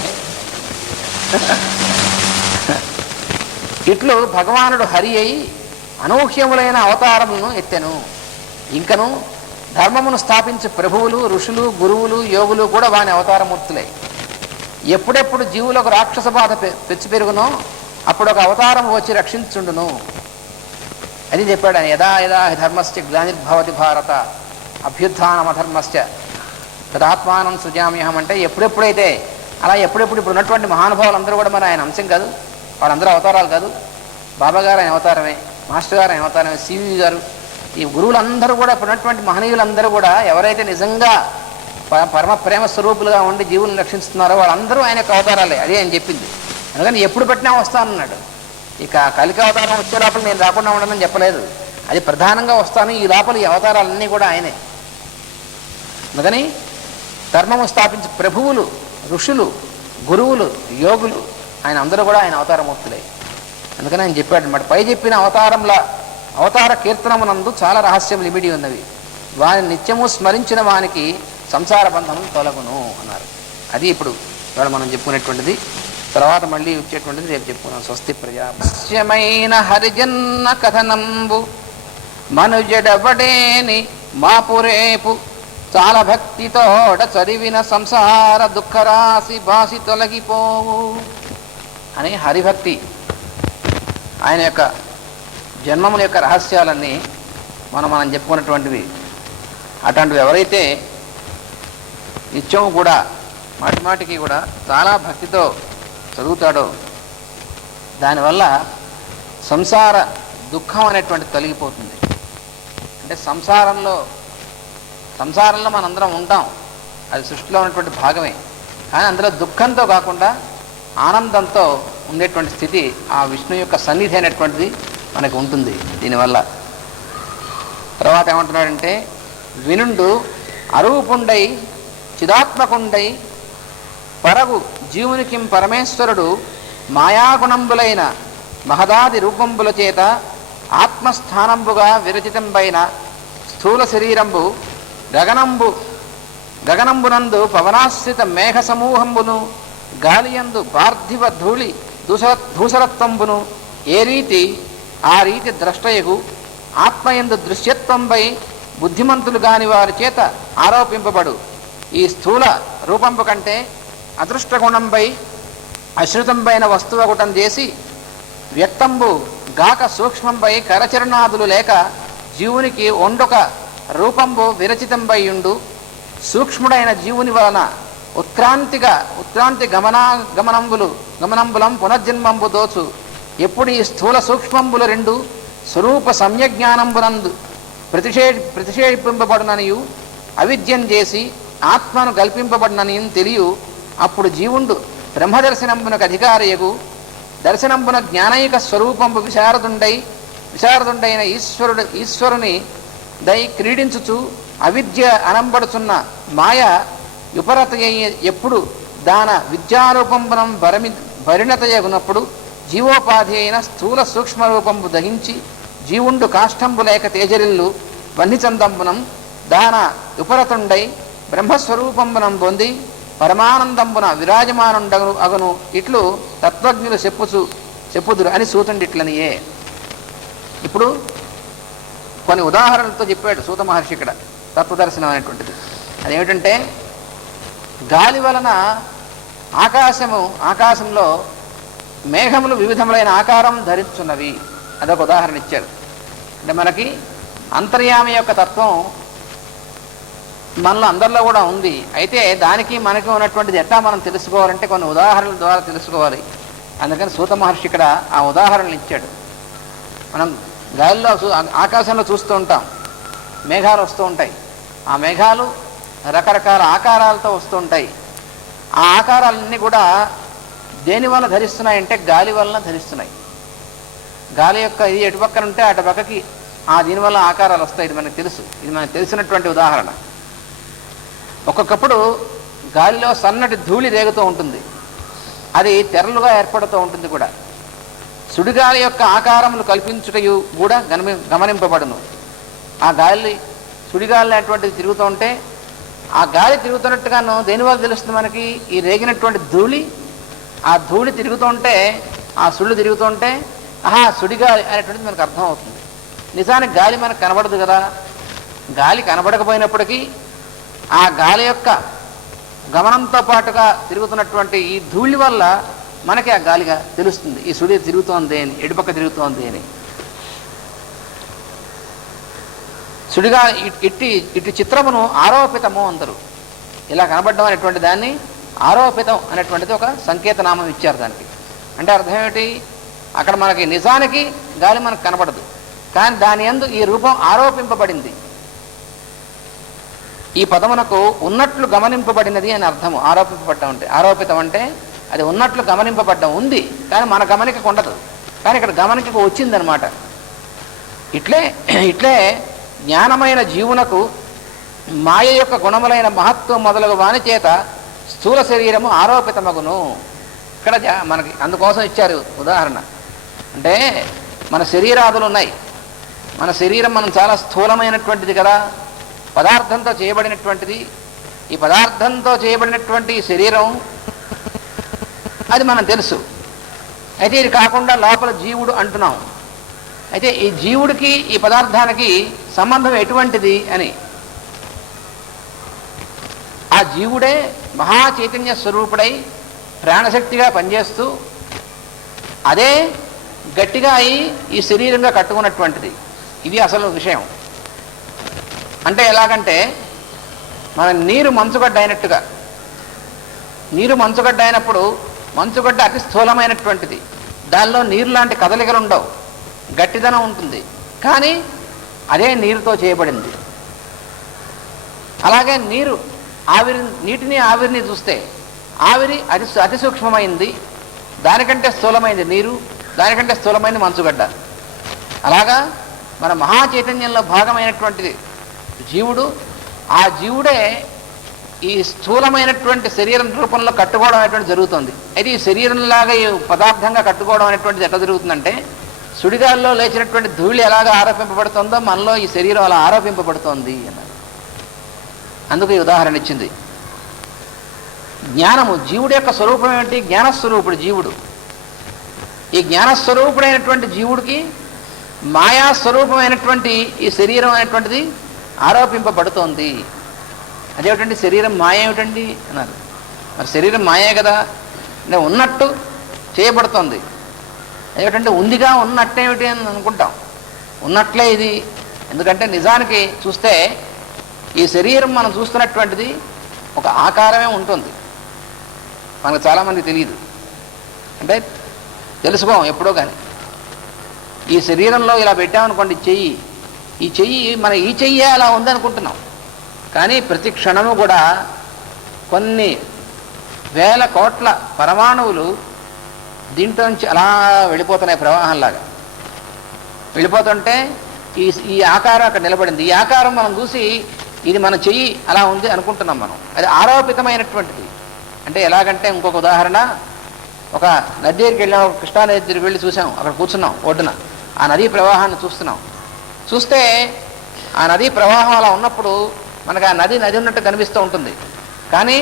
ఇట్లు భగవానుడు హరి అయి అనూహ్యములైన అవతారములను ఎత్తెను. ఇంకను ధర్మమును స్థాపించే ప్రభువులు, ఋషులు, గురువులు, యోగులు కూడా వాని అవతారమూర్తులే. ఎప్పుడెప్పుడు జీవులకు రాక్షస బాధ పెచ్చు పెరుగునో అప్పుడు ఒక అవతారం వచ్చి రక్షించుండును అని చెప్పాడు ఆయన. యదా యదా ధర్మశ్చ గ్లానిర్భవతి భారత అభ్యుత్థానమధర్మశ్చ తదాత్మానం సృజామ్యహం. అంటే ఎప్పుడెప్పుడైతే అలా ఎప్పుడెప్పుడు ఇప్పుడు ఉన్నటువంటి మహానుభావులందరూ కూడా మరి ఆయన అంశం కాదు, వాళ్ళందరూ అవతారాలు కాదు. బాబాగారు ఆయన అవతారమే, మాస్టర్ గారు ఆయన అవతారమే, సివి గారు, ఈ గురువులందరూ కూడా ఇప్పుడున్నటువంటి మహనీయులందరూ కూడా ఎవరైతే నిజంగా పరమ ప్రేమ స్వరూపులుగా ఉండి జీవులను రక్షిస్తున్నారో వాళ్ళందరూ ఆయన యొక్క అవతారాలే. అదే ఆయన చెప్పింది. అందుకని ఎప్పుడు పెట్టినా వస్తానన్నాడు. ఇక కలికి అవతారం వచ్చే లోపల నేను రాకుండా ఉండనని చెప్పలేదు. అది ప్రధానంగా వస్తాను. ఈ లోపల ఈ అవతారాలన్నీ కూడా ఆయనే. అందుకని ధర్మము స్థాపించి ప్రభువులు, ఋషులు, గురువులు, యోగులు ఆయన అందరూ కూడా ఆయన అవతారమూర్తులే. అందుకని ఆయన చెప్పాడు అన్నమాట, పై చెప్పిన అవతార కీర్తనమునందు చాలా రహస్యములు ఇమిడి ఉన్నవి. వాని నిత్యము స్మరించిన వానికి సంసార బంధం తొలగును అన్నారు. అది ఇప్పుడు ఇవాళ మనం చెప్పుకునేటువంటిది. తర్వాత మళ్ళీ వచ్చేటువంటిది రేపు చెప్పుకున్నాం. స్వస్తి ప్రజాస్యమైన హరిజన్న కథనంబు మనుజడబడేని మాపురేపు చాలా భక్తితోడ చదివిన సంసార దుఃఖరాశి బాసి తొలగిపోవు అని హరిభక్తి, ఆయన యొక్క జన్మముల యొక్క రహస్యాలన్నీ మనం చెప్పుకున్నటువంటివి. అటువంటివి ఎవరైతే నిత్యం కూడా మాటిమాటికి కూడా చాలా భక్తితో చదువుతాడో దానివల్ల సంసార దుఃఖం అనేటువంటి తొలగిపోతుంది. అంటే సంసారంలో మనందరం ఉంటాం, అది సృష్టిలో ఉన్నటువంటి భాగమే. కానీ అందులో దుఃఖంతో కాకుండా ఆనందంతో ఉండేటువంటి స్థితి ఆ విష్ణు యొక్క సన్నిధి అనేటువంటిది మనకు ఉంటుంది దీనివల్ల. తర్వాత ఏమంటున్నాడంటే, వినుండు అరూపుండై చిదాత్మకుండై పరగు జీవునికిం పరమేశ్వరుడు మాయాగుణంబులైన మహదాది రూపంబుల చేత ఆత్మస్థానంబుగా విరచితంబైన స్థూల శరీరంబు గగనంబునందు పవనాశ్రిత మేఘ సమూహంబును గాలియందు పార్థివ ధూళి ధూసరత్వంబును ఏ రీతి ఆ రీతి ద్రష్టయగు ఆత్మయందు దృశ్యత్వంపై బుద్ధిమంతులు కాని వారి చేత ఆరోపింపబడు ఈ స్థూల రూపంపు కంటే అదృష్ట గుణంపై అశ్రుతంపైన వస్తువగుటం చేసి వ్యక్తంబు గాక సూక్ష్మంపై కరచరణాదులు లేక జీవునికి ఒండొక రూపంబు విరచితంపైయుండు సూక్ష్ముడైన జీవుని వలన ఉత్క్రాంతి గమనంబులం పునర్జన్మంబు దోచు ఎప్పుడు ఈ స్థూల సూక్ష్మంబులు రెండు స్వరూప సమ్యజ్ఞానంబునందు ప్రతిషేధింపబడుననియు అవిద్యం చేసి ఆత్మను కల్పింపబడినని తెలియు దర్శనంబు జీవుండు బ్రహ్మదర్శనంబునకు అధికారియగు దర్శనంబున జ్ఞానైక స్వరూపంబు విశారదుండైన ఈశ్వరుని దై క్రీడించుచు అవిద్య అనంబడుచున్న మాయ విపరత ఎప్పుడు దాన విద్యారూపంబునం పరిణతయగునప్పుడు జీవోపాధి అయిన స్థూల సూక్ష్మరూపంబు దహించి జీవుండు కాష్టంబు లేక తేజరిల్లు వన్నిచందంబునం దాన విపరతుండై బ్రహ్మస్వరూపంబునం పొంది పరమానందంబున విరాజమానుండగు అగును ఇట్లు తత్వజ్ఞులు చెప్పుదురు అని సూతుండిట్లనియే. ఇప్పుడు కొన్ని ఉదాహరణలతో చెప్పాడు సూత మహర్షి ఇక్కడ తత్వదర్శనం అనేటువంటిది. అదేమిటంటే, గాలి వలన ఆకాశంలో మేఘములు వివిధములైన ఆకారం ధరించున్నవి, అదొక ఉదాహరణ ఇచ్చారు. అంటే మనకి అంతర్యామి యొక్క తత్వం మనలో అందరిలో కూడా ఉంది. అయితే దానికి మనకి ఉన్నటువంటిది ఎట్లా మనం తెలుసుకోవాలంటే కొన్ని ఉదాహరణల ద్వారా తెలుసుకోవాలి. అందుకని సూత మహర్షి ఇక్కడ ఆ ఉదాహరణలు ఇచ్చాడు. మనం గాలిలో ఆకాశంలో చూస్తూ ఉంటాం, మేఘాలు వస్తూ ఉంటాయి. ఆ మేఘాలు రకరకాల ఆకారాలతో వస్తూ ఉంటాయి. ఆ ఆకారాలన్నీ కూడా దేని వల్ల ధరిస్తున్నాయంటే గాలి వలన ధరిస్తున్నాయి. గాలి యొక్క ఇది ఎటు పక్కన ఉంటే అటు పక్కకి దీనివల్ల ఆకారాలు వస్తాయి. ఇది మనకు తెలుసు, ఇది మనకు తెలిసినటువంటి ఉదాహరణ. ఒక్కొక్కప్పుడు గాలిలో సన్నటి ధూళి రేగుతూ ఉంటుంది, అది తెరలుగా ఏర్పడుతూ ఉంటుంది కూడా. సుడిగాలి యొక్క ఆకారములు కల్పించుటయు కూడా గమనింపబడును. ఆ గాలి సుడిగాలి అటువంటిది తిరుగుతూ ఉంటే ఆ గాలి తిరుగుతున్నట్టుగాను దేనివల్ల తెలుస్తుంది మనకి? ఈ రేగినటువంటి ధూళి, ఆ ధూళి తిరుగుతూ ఉంటే, ఆ సుళ్ళు తిరుగుతూ ఉంటే సుడిగాలి అనేటువంటిది మనకు అర్థం అవుతుంది. నిజానికి గాలి మనకు కనబడదు కదా. గాలి కనబడకపోయినప్పటికీ ఆ గాలి యొక్క గమనంతో పాటుగా తిరుగుతున్నటువంటి ఈ ధూళి వల్ల మనకి ఆ గాలిగా తెలుస్తుంది ఈ సుడి తిరుగుతోంది అని, ఎడుపక్క తిరుగుతోంది అని. సుడిగా ఇటు చిత్రమును ఆరోపితము అందరు ఇలా కనబడడం అనేటువంటి దాన్ని ఆరోపితం అనేటువంటిది ఒక సంకేతనామం ఇచ్చారు దానికి. అంటే అర్థం ఏమిటి? అక్కడ మనకి నిజానికి గాలి మనకు కనబడదు, కానీ దాని యందు ఈ రూపం ఆరోపింపబడింది. ఈ పదమునకు ఉన్నట్లు గమనింపబడినది అని అర్థము. ఆరోపింపబడ్డం అంటే, ఆరోపితం అంటే అది ఉన్నట్లు గమనింపబడ్డం ఉంది, కానీ మన గమనికకు ఉండదు. కానీ ఇక్కడ గమనికకు వచ్చిందనమాట. ఇట్లే ఇట్లే జ్ఞానమైన జీవునకు మాయ యొక్క గుణములైన మహత్వం మొదలగు వాని చేత స్థూల శరీరము ఆరోపితమగును. ఇక్కడ మనకి అందుకోసం ఇచ్చారు ఉదాహరణ. అంటే మన శరీరాదులు ఉన్నాయి. మన శరీరం మనం చాలా స్థూలమైనటువంటిది కదా, పదార్థంతో చేయబడినటువంటిది. ఈ పదార్థంతో చేయబడినటువంటి శరీరం అది మనం తెలుసు. అయితే ఇది కాకుండా లోపల జీవుడు అంటున్నాం. అయితే ఈ జీవుడికి ఈ పదార్థానికి సంబంధం ఎటువంటిది అని, ఆ జీవుడే మహా చైతన్య స్వరూపుడై ప్రాణశక్తిగా పనిచేస్తూ అదే గట్టిగా అయి ఈ శరీరంగా కట్టుకున్నటువంటిది. ఇది అసలు విషయం. అంటే ఎలాగంటే మన నీరు మంచుగడ్డ అయినట్టుగా, నీరు మంచుగడ్డ అయినప్పుడు మంచుగడ్డ అతి స్థూలమైనటువంటిది, దానిలో నీరు లాంటి కదలికలు ఉండవు, గట్టిదనం ఉంటుంది, కానీ అదే నీరుతో చేయబడింది. అలాగే నీటిని ఆవిరిని చూస్తే ఆవిరి అతి సూక్ష్మమైంది, దానికంటే స్థూలమైంది నీరు, దానికంటే స్థూలమైంది మంచుగడ్డ. అలాగా మన మహా చైతన్యంలో భాగమైనటువంటిది జీవుడు. ఆ జీవుడే ఈ స్థూలమైనటువంటి శరీరం రూపంలో కట్టుకోవడం అనేటువంటి జరుగుతుంది. అయితే ఈ శరీరంలాగా ఈ పదార్థంగా కట్టుకోవడం అనేటువంటిది ఎట్లా జరుగుతుందంటే, సుడిగాల్లో లేచినటువంటి ధూళి ఎలాగ ఆరోపింపబడుతుందో మనలో ఈ శరీరం అలా ఆరోపింపబడుతోంది అన్నారు. అందుకు ఈ ఉదాహరణ ఇచ్చింది. జ్ఞానము, జీవుడి యొక్క స్వరూపం ఏమిటి? జ్ఞానస్వరూపుడు జీవుడు. ఈ జ్ఞానస్వరూపుడైనటువంటి జీవుడికి మాయాస్వరూపమైనటువంటి ఈ శరీరం అనేటువంటిది ఆరోపింపబడుతోంది. అదేమిటండి శరీరం మాయ ఏమిటండి అన్నారు. మరి శరీరం మాయే కదా, అంటే ఉన్నట్టు చేయబడుతోంది. అదేమిటంటే ఉందిగా ఉన్నట్టేమిటి అని అనుకుంటాం. ఉన్నట్లే ఇది. ఎందుకంటే నిజానికి చూస్తే ఈ శరీరం మనం చూస్తున్నటువంటిది ఒక ఆకారమే ఉంటుంది. మనకు చాలామంది తెలియదు, అంటే తెలుసుకోం ఎప్పుడో. కానీ ఈ శరీరంలో ఇలా పెట్టామనుకోండి చెయ్యి, ఈ చెయ్యి అలా ఉందనుకుంటున్నాం. కానీ ప్రతి క్షణము కూడా కొన్ని వేల కోట్ల పరమాణువులు దీంట్లో నుంచి అలా వెళ్ళిపోతున్నాయి, ప్రవాహంలాగా వెళ్ళిపోతుంటే ఈ ఆకారం అక్కడ నిలబడింది. ఈ ఆకారం మనం చూసి ఇది మన చెయ్యి అలా ఉంది అనుకుంటున్నాం మనం. అది ఆరోపితమైనటువంటిది. అంటే ఎలాగంటే ఇంకొక ఉదాహరణ, ఒక నది దగ్గరికి వెళ్ళాం, కృష్ణానది దగ్గరికి వెళ్ళి చూసాం, అక్కడ కూర్చున్నాం ఒడ్డున, ఆ నదీ ప్రవాహాన్ని చూస్తున్నాం. చూస్తే ఆ నదీ ప్రవాహం అలా ఉన్నప్పుడు మనకు ఆ నది ఉన్నట్టు కనిపిస్తూ ఉంటుంది. కానీ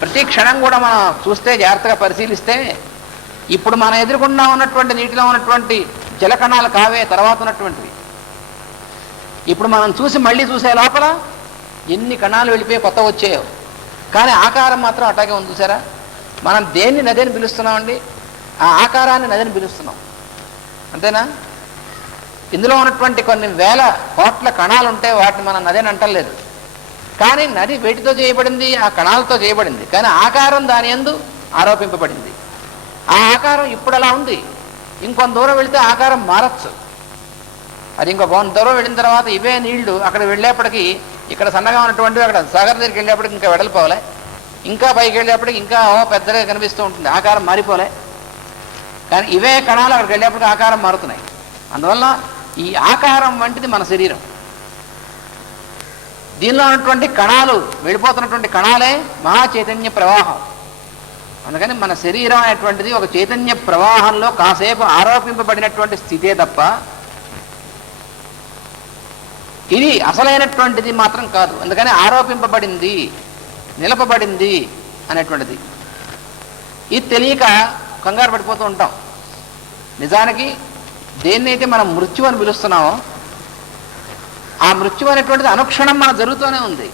ప్రతి క్షణం కూడా మనం చూస్తే, జాగ్రత్తగా పరిశీలిస్తే, ఇప్పుడు మన ఎదురుకుండా ఉన్నటువంటి నీటిలో ఉన్నటువంటి జలకణాలు కావే తర్వాత ఉన్నటువంటివి. ఇప్పుడు మనం చూసి మళ్ళీ చూసే లోపల ఎన్ని కణాలు వెళ్ళిపోయి కొత్త వచ్చాయో, కానీ ఆకారం మాత్రం అట్లాగే ఉంది. చూసారా? మనం దేన్ని నదిని పిలుస్తున్నామండి? ఆ ఆకారాన్ని నదిని పిలుస్తున్నాం, అంతేనా? ఇందులో ఉన్నటువంటి కొన్ని వేల కోట్ల కణాలు ఉంటే వాటిని మనం నదిని అంటలేదు. కానీ నది వేటితో చేయబడింది? ఆ కణాలతో చేయబడింది. కానీ ఆకారం దాని యందు ఆరోపింపబడింది. ఆ ఆకారం ఇప్పుడు అలా ఉంది, ఇంకొంత దూరం వెళితే ఆకారం మారచ్చు. అది కొంత దూరం వెళ్ళిన తర్వాత ఇవే నీళ్లు అక్కడ వెళ్ళేప్పటికీ ఇక్కడ సన్నగా ఉన్నటువంటివి అక్కడ సాగర్ దగ్గరికి వెళ్ళేప్పటికి ఇంకా వెడలిపోలే, ఇంకా పైకి వెళ్ళేప్పటికి ఇంకా పెద్దగా కనిపిస్తూ ఉంటుంది, ఆకారం మారిపోలే. కానీ ఇవే కణాలు అక్కడికి వెళ్ళేప్పటికి ఆకారం మారుతున్నాయి. అందువల్ల ఈ ఆకారం వంటిది మన శరీరం. దీనిలో ఉన్నటువంటి కణాలు, వెళ్ళిపోతున్నటువంటి కణాలే మహా చైతన్య ప్రవాహం. అందుకని మన శరీరం అనేటువంటిది ఒక చైతన్య ప్రవాహంలో కాసేపు ఆరోపింపబడినటువంటి స్థితే తప్ప ఇది అసలైనటువంటిది మాత్రం కాదు. అందుకని ఆరోపింపబడింది, నిలపబడింది అనేటువంటిది. ఇది తెలియక కంగారు పడిపోతూ ఉంటాం. నిజానికి దేన్నైతే మనం మృత్యు అని పిలుస్తున్నామో ఆ మృత్యు అనేటువంటిది అనుక్షణం మన జరుగుతూనే ఉంది.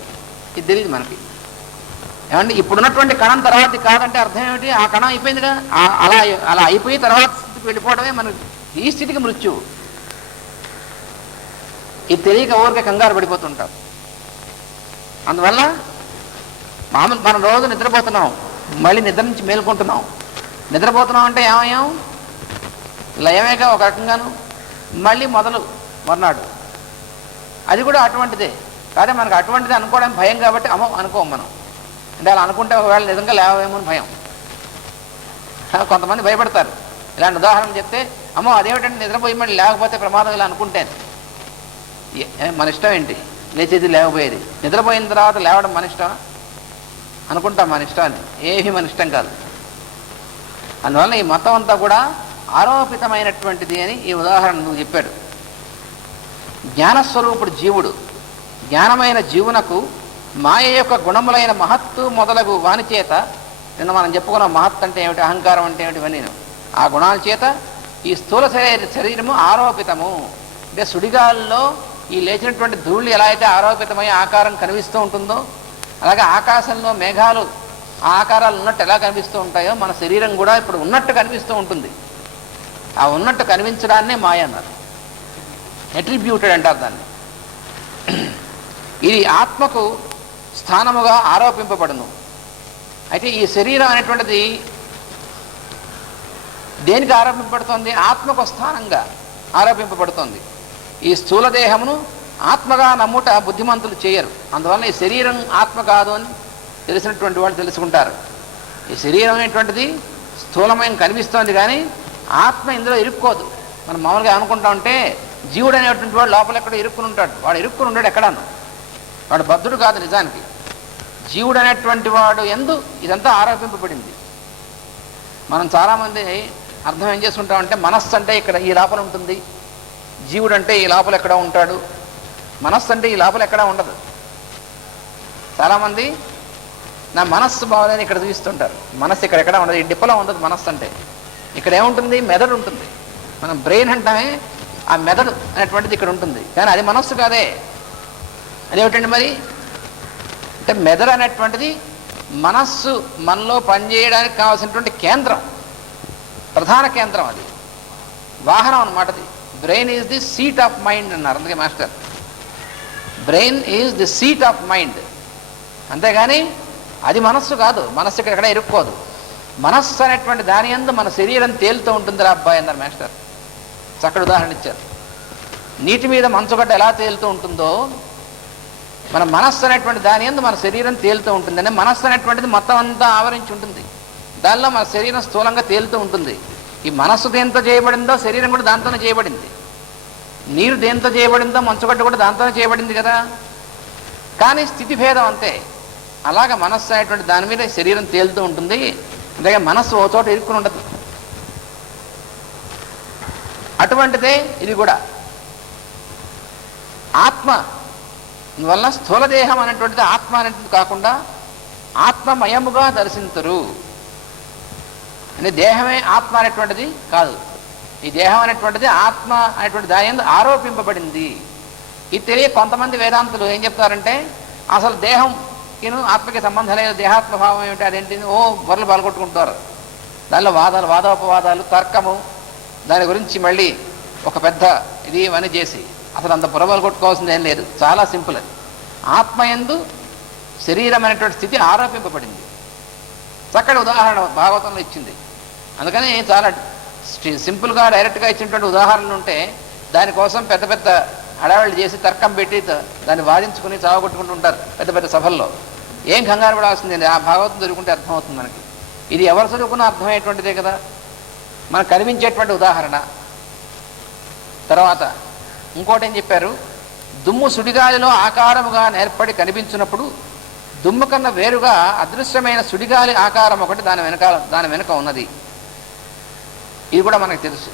ఇది తెలియదు మనకి. ఏమంటే ఇప్పుడున్నటువంటి కణం తర్వాత కాదంటే అర్థం ఏమిటి? ఆ కణం అయిపోయిందిగా, అలా అయిపోయి తర్వాత స్థితికి వెళ్ళిపోవడమే మనకి ఈ స్థితికి మృత్యువు. ఇది తెలియక ఊరికే కంగారు పడిపోతుంటాం. అందువల్ల మనం రోజు నిద్రపోతున్నాం, మళ్ళీ నిద్ర నుంచి మేలుకుంటున్నాం. నిద్రపోతున్నాం అంటే ఏమయ్యాం? లయమేగా ఒక రకంగాను, మళ్ళీ మొదలు మర్నాడు. అది కూడా అటువంటిదే. కాదే మనకు అటువంటిది అనుకోవడానికి భయం కాబట్టి అమ్మో అనుకోం మనం. అంటే అలా అనుకుంటే ఒకవేళ నిజంగా లేవేమో అని భయం. కొంతమంది భయపడతారు. ఇలాంటి ఉదాహరణ చెప్తే అమ్మో అదేమిటంటే నిద్రపోయి మళ్ళీ లేకపోతే ప్రమాదం ఇలా అనుకుంటేనే. మన ఇష్టం ఏంటి? లేచేది లేకపోయేది, నిద్రపోయిన తర్వాత లేవడం మన ఇష్టం అనుకుంటాం, మన ఇష్టాన్ని. ఏమీ మన ఇష్టం కాదు. అందువల్ల ఈ మతం అంతా కూడా ఆరోపితమైనటువంటిది అని ఈ ఉదాహరణ నువ్వు చెప్పాడు. జ్ఞానస్వరూపుడు జీవుడు, జ్ఞానమైన జీవునకు మాయ యొక్క గుణములైన మహత్తు మొదలగు వాని చేత, నిన్న మనం చెప్పుకున్న మహత్ అంటే ఏమిటి, అహంకారం అంటే ఏమిటి, ఇవన్నీ ఆ గుణాల చేత ఈ స్థూల శరీరము ఆరోపితము. అంటే సుడిగాల్లో ఈ లేచినటువంటి ధూళి ఎలా అయితే ఆరోపితమై ఆకారం కనిపిస్తూ ఉంటుందో, అలాగే ఆకాశంలో మేఘాలు ఆ ఆకారాలు ఉన్నట్టు ఎలా కనిపిస్తూ ఉంటాయో మన శరీరం కూడా ఇప్పుడు ఉన్నట్టు కనిపిస్తూ ఉంటుంది. ఆ ఉన్నట్టు కనిపించడాన్నే మాయ అన్నారు. అట్రిబ్యూటెడ్ అంటారు దాన్ని. ఇది ఆత్మకు స్థానముగా ఆరోపింపబడును. అయితే ఈ శరీరం అనేటువంటిది దేనికి ఆరోపింపబడుతోంది? ఆత్మకు స్థానంగా ఆరోపింపబడుతోంది. ఈ స్థూల దేహమును ఆత్మగా నమ్ముట బుద్ధిమంతులు చేయరు. అందువల్ల ఈ శరీరం ఆత్మ కాదు అని తెలిసినటువంటి వాళ్ళు తెలుసుకుంటారు. ఈ శరీరం అనేటువంటిది స్థూలమైన కనిపిస్తోంది, కానీ ఆత్మ ఇందులో ఇరుక్కోదు. మనం మామూలుగా అనుకుంటా ఉంటే జీవుడు అనేటువంటి వాడు లోపల ఎక్కడో ఇరుక్కుని ఉంటాడు. వాడు ఇరుక్కుని ఉంటాడు ఎక్కడాను, వాడు బద్ధుడు కాదు. నిజానికి జీవుడు అనేటువంటి వాడు ఎందు ఇదంతా ఆరోపింపబడింది. మనం చాలామంది అర్థం ఏం చేసుకుంటామంటే మనస్సు అంటే ఇక్కడ ఈ లోపల ఉంటుంది, జీవుడు అంటే ఈ లోపల ఎక్కడ ఉంటాడు, మనస్సు అంటే ఈ లోపల ఎక్కడా ఉండదు. చాలామంది నా మనస్సు బాగోదని ఇక్కడ చూపిస్తుంటారు. మనస్సు ఇక్కడ ఉండదు, ఈ డిప్పలో ఉండదు. మనస్సు అంటే ఇక్కడ ఏముంటుంది? మెదడు ఉంటుంది. మనం బ్రెయిన్ అంటామే, ఆ మెదడు అనేటువంటిది ఇక్కడ ఉంటుంది, కానీ అది మనస్సు కాదే. అదేమిటండి మరి అంటే మెదడు అనేటువంటిది మనస్సు మనలో పనిచేయడానికి కావాల్సినటువంటి కేంద్రం, ప్రధాన కేంద్రం. అది వాహనం అన్నమాట. అది brain is the seat of mind అన్నారు. అందుకే master, brain is the seat of mind. అంతేగాని అది మనస్సు కాదు. మనస్సు ఇక్కడ ఇరుక్కోదు. మనస్సు అనేటువంటి దాని యందు మన శరీరం తేలుతూ ఉంటుంది రా అబ్బాయి అన్నారు మాస్టర్. చక్కటి ఉదాహరణ ఇచ్చారు. నీటి మీద మంచుగడ్డ ఎలా తేలుతూ ఉంటుందో మన మనస్సు అనేటువంటి దాని యందు మన శరీరం తేలుతూ ఉంటుంది. అంటే మనస్సు అనేటువంటిది మొత్తం అంతా ఆవరించి ఉంటుంది. దానిలో మన శరీరం స్థూలంగా తేలుతూ ఉంటుంది. ఈ మనస్సు దేంతో చేయబడిందో శరీరం కూడా దాంతోనే చేయబడింది. నీరు దేంతో చేయబడిందో మంచుగడ్డ కూడా దాంతోనే చేయబడింది కదా. కానీ స్థితి భేదం అంతే. అలాగ మనస్సు అనేటువంటి దాని మీద శరీరం తేలుతూ ఉంటుంది. అంతేగా మనస్సు ఓ చోట ఇరుక్కుని ఉండదు. అటువంటిదే ఇది కూడా. ఆత్మ వల్ల స్థూలదేహం అనేటువంటిది ఆత్మ అనేటువంటిది కాకుండా ఆత్మమయముగా దర్శించరు. అంటే దేహమే ఆత్మ అనేటువంటిది కాదు. ఈ దేహం అనేటువంటిది ఆత్మ అనేటువంటి దాని యందు ఆరోపింపబడింది. ఇది తెలియ కొంతమంది వేదాంతులు ఏం చెప్తారంటే అసలు దేహం ఆత్మకి సంబంధం లేదు, దేహాత్మభావం ఏమిటి, అదేంటి బొర్రలు పాల్గొట్టుకుంటారు. దానిలో వాదోపవాదాలు, తర్కము, దాని గురించి మళ్ళీ ఒక పెద్ద ఇది ఇవన్నీ చేసి అసలు అంత బుర్రలు కొట్టుకోవాల్సింది ఏం లేదు. చాలా సింపుల్. అది ఆత్మయందు శరీరం అనేటువంటి స్థితి ఆరోపింపబడింది. చక్కటి ఉదాహరణ భాగవతంలో ఇచ్చింది. అందుకని చాలా సింపుల్గా డైరెక్ట్గా ఇచ్చినటువంటి ఉదాహరణలు ఉంటే దానికోసం పెద్ద పెద్ద హడావిళ్ళు చేసి తర్కం పెట్టి దాన్ని వాదించుకుని చావగొట్టుకుంటూ ఉంటారు పెద్ద పెద్ద సభల్లో. ఏం కంగారు పడాల్సింది, ఆ భాగవతం చదువుకుంటే అర్థమవుతుంది మనకి. ఇది ఎవరు చదువుకున్నా అర్థమయ్యేటువంటిదే కదా. మనకు కనిపించేటువంటి ఉదాహరణ. తర్వాత ఇంకోటి ఏం చెప్పారు, దుమ్ము సుడిగాలిలో ఆకారముగా ఏర్పడి కనిపించినప్పుడు దుమ్ము కన్నా వేరుగా అదృశ్యమైన సుడిగాలి ఆకారం ఒకటి దాని వెనుక ఉన్నది. ఇది కూడా మనకు తెలుసు.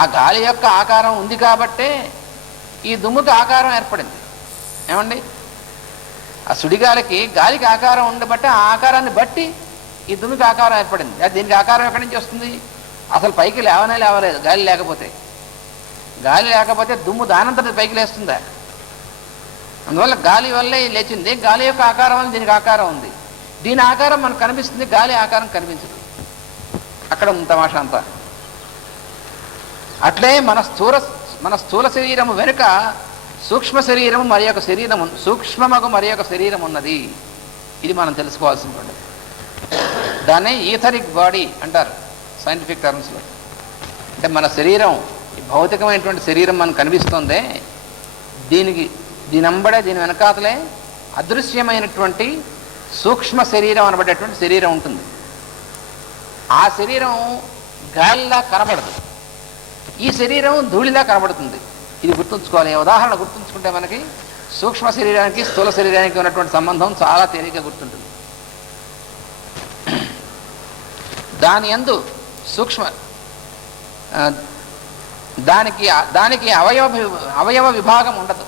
ఆ గాలి యొక్క ఆకారం ఉంది కాబట్టే ఈ దుమ్ముకి ఆకారం ఏర్పడింది. ఏమండి, ఆ సుడిగాలికి గాలికి ఆకారం ఉండబట్టే ఆ ఆకారాన్ని బట్టి ఈ దుమ్ముకి ఆకారం ఏర్పడింది. అది దీనికి ఆకారం ఎక్కడి నుంచి వస్తుంది? అసలు పైకి లేవలేదు గాలి లేకపోతే. గాలి లేకపోతే దుమ్ము దానంతటి పైకి లేస్తుందా? అందువల్ల గాలి వల్లే లేచింది. గాలి యొక్క ఆకారం వల్ల దీనికి ఆకారం ఉంది. దీని ఆకారం మనకు కనిపిస్తుంది, గాలి ఆకారం కనిపించదు. అక్కడ ఉంది తమాషా అంతా. అట్లే మన స్థూల శరీరము వెనుక సూక్ష్మ శరీరము మరి యొక్క శరీరము, సూక్ష్మమగు మరి యొక్క శరీరం ఉన్నది. ఇది మనం తెలుసుకోవాల్సినటువంటి. దాన్ని ఈథరిక్ బాడీ అంటారు సైంటిఫిక్ టర్మ్స్లో. అంటే మన శరీరం, ఈ భౌతికమైనటువంటి శరీరం మనకు కనిపిస్తుందే, దీనంబడే దీని వెనకాతలే అదృశ్యమైనటువంటి సూక్ష్మ శరీరం అనబడేటువంటి శరీరం ఉంటుంది. ఆ శరీరం గాలిలా కనబడదు. ఈ శరీరం ధూళిలా కనబడుతుంది. ఇది గుర్తుంచుకోవాలి. ఉదాహరణ గుర్తుంచుకుంటే మనకి సూక్ష్మ శరీరానికి స్థూల శరీరానికి ఉన్నటువంటి సంబంధం చాలా తేలిగ్గా గుర్తుంటుంది. దాని యందు సూక్ష్మ దానికి అవయవ విభాగం ఉండదు.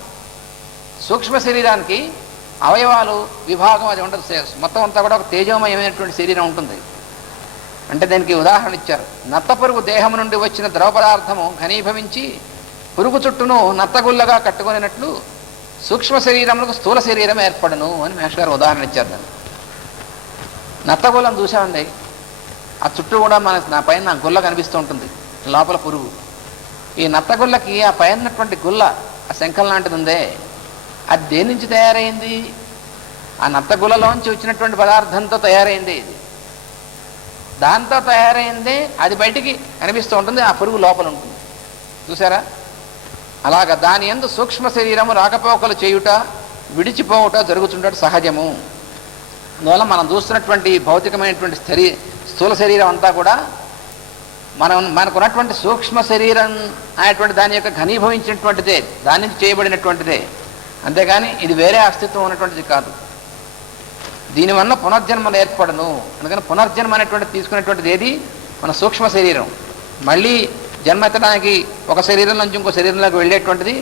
సూక్ష్మ శరీరానికి అవయవాలు విభాగం అది ఉండదు. మొత్తం అంతా కూడా ఒక తేజోమయమైనటువంటి శరీరం ఉంటుంది. అంటే దానికి ఉదాహరణ ఇచ్చారు. నత్త పురుగు దేహం నుండి వచ్చిన ద్రవ పదార్థము ఘనీభవించి పురుగు చుట్టూను నత్తగుల్లగా కట్టుకునేటట్లు సూక్ష్మ శరీరములకు స్థూల శరీరం ఏర్పడను అని మేష్ గారు ఉదాహరణ ఇచ్చారు. దాన్ని నత్తగుల్లం చూసామండి, ఆ చుట్టూ కూడా నా పైన గుల్ల కనిపిస్తూ ఉంటుంది, లోపల పురుగు. ఈ నత్తగుల్లకి ఆ పైన ఉన్నటువంటి గుల్ల, ఆ శంఖం లాంటిది ఉందే, అది దేని నుంచి తయారైంది? ఆ నత్తగుల్లలోంచి వచ్చినటువంటి పదార్థంతో తయారైంది. ఇది దాంతో తయారైందే, అది బయటికి కనిపిస్తూ ఉంటుంది, ఆ పురుగు లోపల ఉంటుంది. చూసారా? అలాగ దాని యందు సూక్ష్మ శరీరము రాకపోకలు చేయుట విడిచిపోవుట జరుగుతుండట సహజము. అందువల్ల మనం చూస్తున్నటువంటి భౌతికమైనటువంటి స్థూల శరీరం అంతా కూడా మనకున్నటువంటి సూక్ష్మ శరీరం అనేటువంటి దాని యొక్క ఘనీభవించినటువంటిదే, దాని నుంచి చేయబడినటువంటిదే. అంతేగాని ఇది వేరే అస్తిత్వం ఉన్నటువంటిది కాదు. దీనివల్ల పునర్జన్మలు ఏర్పడను. అందుకని పునర్జన్మ అనేటువంటిది తీసుకునేటువంటిది ఏది? మన సూక్ష్మ శరీరం. మళ్ళీ జన్మ ఎత్తడానికి ఒక శరీరం నుంచి ఇంకో శరీరంలోకి వెళ్ళేటువంటిది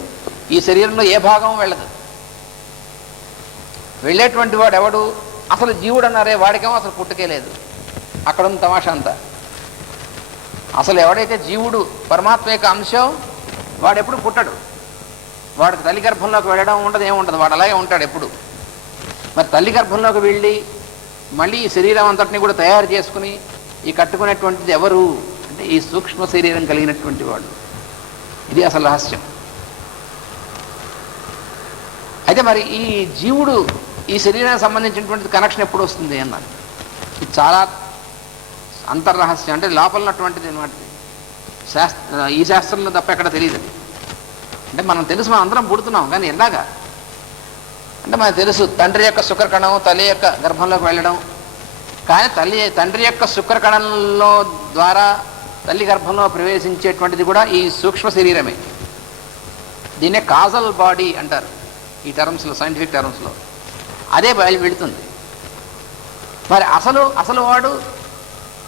ఈ శరీరంలో ఏ భాగం వెళ్ళదు. వెళ్ళేటువంటి వాడు ఎవడు? అసలు జీవుడు అన్నారే, వాడికేమో అసలు పుట్టుకే లేదు. అక్కడ ఉన్న తమాషా అంతా. అసలు ఎవడైతే జీవుడు పరమాత్మ యొక్క అంశం, వాడు ఎప్పుడు పుట్టడు. వాడికి తల్లి గర్భంలోకి వెళ్ళడం ఉండదు, ఏముండదు, వాడు అలాగే ఉంటాడు ఎప్పుడు. మరి తల్లి గర్భంలోకి వెళ్ళి మళ్ళీ ఈ శరీరం అంతటిని కూడా తయారు చేసుకుని ఈ కట్టుకునేటువంటిది ఎవరు అంటే ఈ సూక్ష్మ శరీరం కలిగినటువంటి వాడు. ఇది అసలు రహస్యం. అయితే మరి ఈ జీవుడు ఈ శరీరానికి సంబంధించినటువంటి కనెక్షన్ ఎప్పుడు వస్తుంది అన్నారు. ఇది చాలా అంతర్రహస్యం, అంటే లోపల ఉన్నటువంటిది అనమాట. ఈ శాస్త్రంలో తప్ప ఎక్కడ తెలియదు. అంటే మనం తెలుసు, మనం అందరం పుడుతున్నాం, కానీ ఎలాగా అంటే మనకు తెలుసు తండ్రి యొక్క శుక్రకణం తల్లి యొక్క గర్భంలోకి వెళ్ళడం. కానీ తండ్రి యొక్క శుక్రకణంలో ద్వారా తల్లి గర్భంలో ప్రవేశించేటువంటిది కూడా ఈ సూక్ష్మ శరీరమే. దీన్నే కాజల్ బాడీ అంటారు ఈ టర్మ్స్లో, సైంటిఫిక్ టర్మ్స్లో. అదే వెళుతుంది. మరి అసలు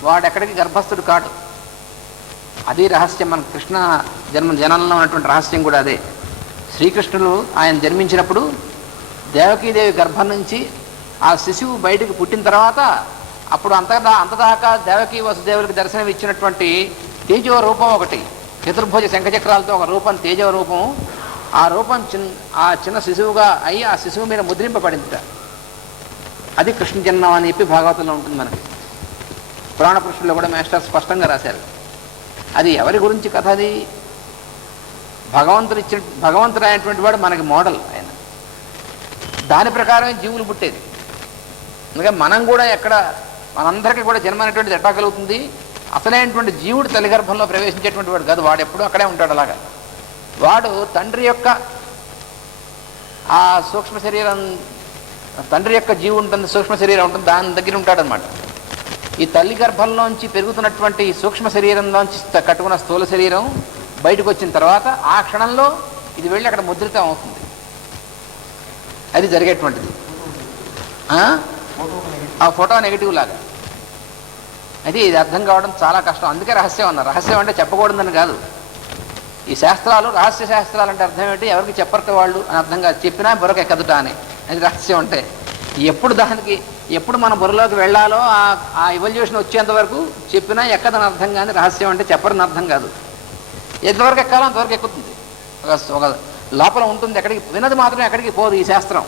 వాడు ఎక్కడికి గర్భస్థుడు కాడు. అది రహస్యం. మన కృష్ణ జనంలో ఉన్నటువంటి రహస్యం కూడా అదే. శ్రీకృష్ణుడు ఆయన జన్మించినప్పుడు దేవకీదేవి గర్భం నుంచి ఆ శిశువు బయటకు పుట్టిన తర్వాత అప్పుడు అంతదాకా దేవకీ వసుదేవులకు దర్శనం ఇచ్చినటువంటి తేజో రూపం ఒకటి, చతుర్భుజ శంఖచక్రాలతో ఒక రూపం, తేజో రూపం. ఆ రూపం ఆ చిన్న శిశువుగా అయ్యి ఆ శిశువు మీద ముద్రింపబడిందిట. అది కృష్ణ జన్మం అని చెప్పి భాగవతంలో ఉంటుంది. మనకి పురాణ పురుషుల్లో కూడా మాస్టర్ స్పష్టంగా రాశారు. అది ఎవరి గురించి కథ? అది భగవంతుడు అయినటువంటి వాడు మనకి మోడల్ ఆయన. దాని ప్రకారమే జీవులు పుట్టేది. అందుకని మనం కూడా మనందరికీ కూడా జన్మ అనేటువంటిది ఎట్లా కలుగుతుంది? అసలైనటువంటి జీవుడు తల్లి గర్భంలో ప్రవేశించేటువంటి వాడు కాదు, వాడు ఎప్పుడూ అక్కడే ఉంటాడు. అలాగా వాడు తండ్రి యొక్క ఆ సూక్ష్మ శరీరం, తండ్రి యొక్క జీవు ఉంటుంది, సూక్ష్మ శరీరం ఉంటుంది, దాని దగ్గర ఉంటాడనమాట. ఈ తల్లి గర్భంలోంచి పెరుగుతున్నటువంటి సూక్ష్మ శరీరంలోంచి కట్టుకున్న స్థూల శరీరం బయటకు వచ్చిన తర్వాత ఆ క్షణంలో ఇది వెళ్ళి అక్కడ ముద్రితం అవుతుంది. అది జరిగేటువంటిది. ఆ ఫోటో నెగిటివ్ లాగా. అది ఇది అర్థం కావడం చాలా కష్టం. అందుకే రహస్యం అన్నారు. రహస్యం అంటే చెప్పకూడదని కాదు. ఈ శాస్త్రాలు రహస్య శాస్త్రాలు అంటే అర్థం ఏంటి? ఎవరికి చెప్పరట వాళ్ళు అని అర్థం కాదు. చెప్పినా బుర్రకు ఎక్కదుట అని. అది రహస్యం అంటే ఎప్పుడు మన బుర్రలోకి వెళ్ళాలో ఆ ఎవల్యూషన్ వచ్చేంత వరకు చెప్పినా ఎక్కదని అర్థం. కానీ రహస్యం అంటే చెప్పరని అర్థం కాదు. ఎంతవరకు ఎక్కాలో అంతవరకు ఎక్కుతుంది. ఒక లోపల ఉంటుంది, ఎక్కడికి వినది మాత్రమే ఎక్కడికి పోదు ఈ శాస్త్రం.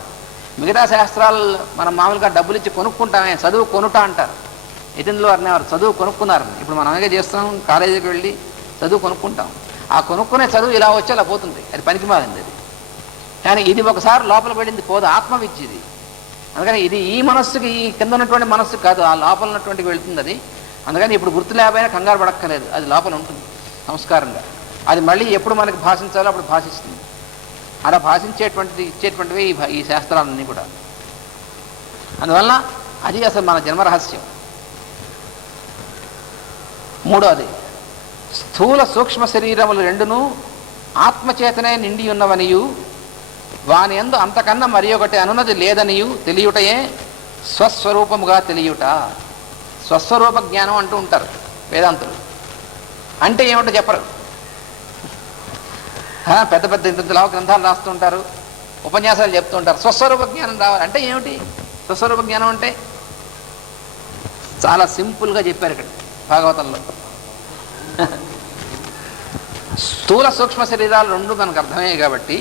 మిగతా శాస్త్రాలు మనం మామూలుగా డబ్బులు ఇచ్చి కొనుక్కుంటామే. చదువు కొనుట అంటారు. ఎటిన్లో అనేవారు చదువు కొనుక్కున్నారు. ఇప్పుడు మనం అలాగే చేస్తున్నాం, కాలేజీకి వెళ్ళి చదువు కొనుక్కుంటాం. ఆ కొనుక్కునే చదువు ఇలా వచ్చి అలా పోతుంది. అది పనికి మారింది. అది కానీ ఇది ఒకసారి లోపల పడింది పోదు. ఆత్మవిద్య ఇది. అందుకని ఇది ఈ మనస్సుకి, ఈ కింద ఉన్నటువంటి మనస్సు కాదు, ఆ లోపల ఉన్నటువంటికి వెళుతుంది అది. అందుకని ఇప్పుడు గుర్తు లేకపోయినా కంగారు పడక్కర్లేదు. అది లోపల ఉంటుంది సంస్కారంగా. అది మళ్ళీ ఎప్పుడు మనకి భాషించాలో అప్పుడు భాషిస్తుంది. అలా ఇచ్చేటువంటివి ఈ శాస్త్రాలన్నీ కూడా. అందువల్ల అది అసలు మన జన్మరహస్యం. మూడోది, స్థూల సూక్ష్మ శరీరములు రెండును ఆత్మచేతనే నిండి ఉన్నవనియు వాని యందు అంతకన్నా మరి ఒకటి అనున్నది లేదనియు తెలియుటయే స్వస్వరూపముగా తెలియుట. స్వస్వరూప జ్ఞానం అంటూ ఉంటారు వేదాంతులు. అంటే ఏమిటో చెప్పరు. పెద్ద పెద్ద ఇంతలా గ్రంథాలు రాస్తుంటారు, ఉపన్యాసాలు చెప్తుంటారు. స్వస్వరూప జ్ఞానం రావాలి అంటే ఏమిటి? స్వస్వరూప జ్ఞానం అంటే చాలా సింపుల్గా చెప్పారు ఇక్కడ భాగవతంలో. స్థూల సూక్ష్మ శరీరాలు రెండు మనకు అర్థమయ్యాయి కాబట్టి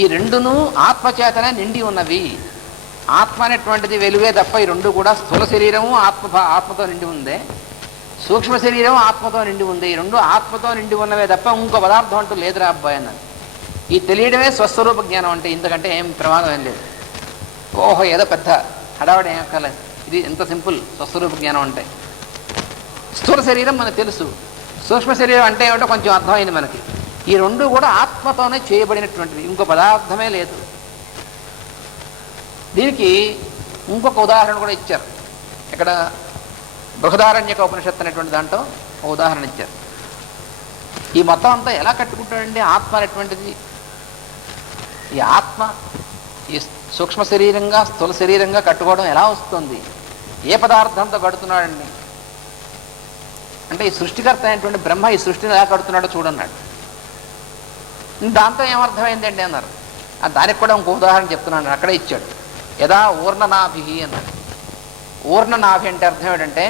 ఈ రెండును ఆత్మచేతనే నిండి ఉన్నవి. ఆత్మ అనేటువంటిది వెలుగే తప్ప ఈ రెండు కూడా స్థూల శరీరము ఆత్మతో నిండి ఉందే, సూక్ష్మ శరీరం ఆత్మతో నిండి ఉంది. ఈ రెండు ఆత్మతో నిండి ఉన్నవే తప్ప ఇంకో పదార్థం అంటూ లేదురా అబ్బాయి అన్నది. ఈ తెలియడమే స్వస్వరూప జ్ఞానం అంటే. ఇంతకంటే ఏం ప్రమాదం ఏం లేదు. ఓహో ఏదో పెద్ద హడావడి ఏం అక్కర్లేదు. ఇది ఎంత సింపుల్ స్వస్వరూప జ్ఞానం అంటే. స్థూల శరీరం మనకు తెలుసు, సూక్ష్మ శరీరం అంటే ఏమిటో కొంచెం అర్థమైంది మనకి. ఈ రెండు కూడా ఆత్మతోనే చేయబడినటువంటిది, ఇంకో పదార్థమే లేదు. దీనికి ఇంకొక ఉదాహరణ కూడా ఇచ్చారు. ఇక్కడ బృహదారణ్యక ఉపనిషత్తు అనేటువంటి దాంట్లో ఒక ఉదాహరణ ఇచ్చారు. ఈ మొత్తం అంతా ఎలా కట్టుకుంటాడండి ఆత్మ అనేటువంటిది? ఈ ఆత్మ ఈ సూక్ష్మ శరీరంగా స్థూల శరీరంగా కట్టుకోవడం ఎలా వస్తుంది? ఏ పదార్థంతో కడుతున్నాడండి అంటే ఈ సృష్టికర్త అయినటువంటి బ్రహ్మ ఈ సృష్టిని ఎలా కడుతున్నాడో చూడన్నాడు. దాంతో ఏమర్థమైందండి అన్నారు. దానికి కూడా ఇంకో ఉదాహరణ చెప్తున్నాను, అక్కడే ఇచ్చాడు. యదా ఊర్ణనాభి అన్నాడు. ఊర్ణనాభి అంటే అర్థం ఏంటంటే,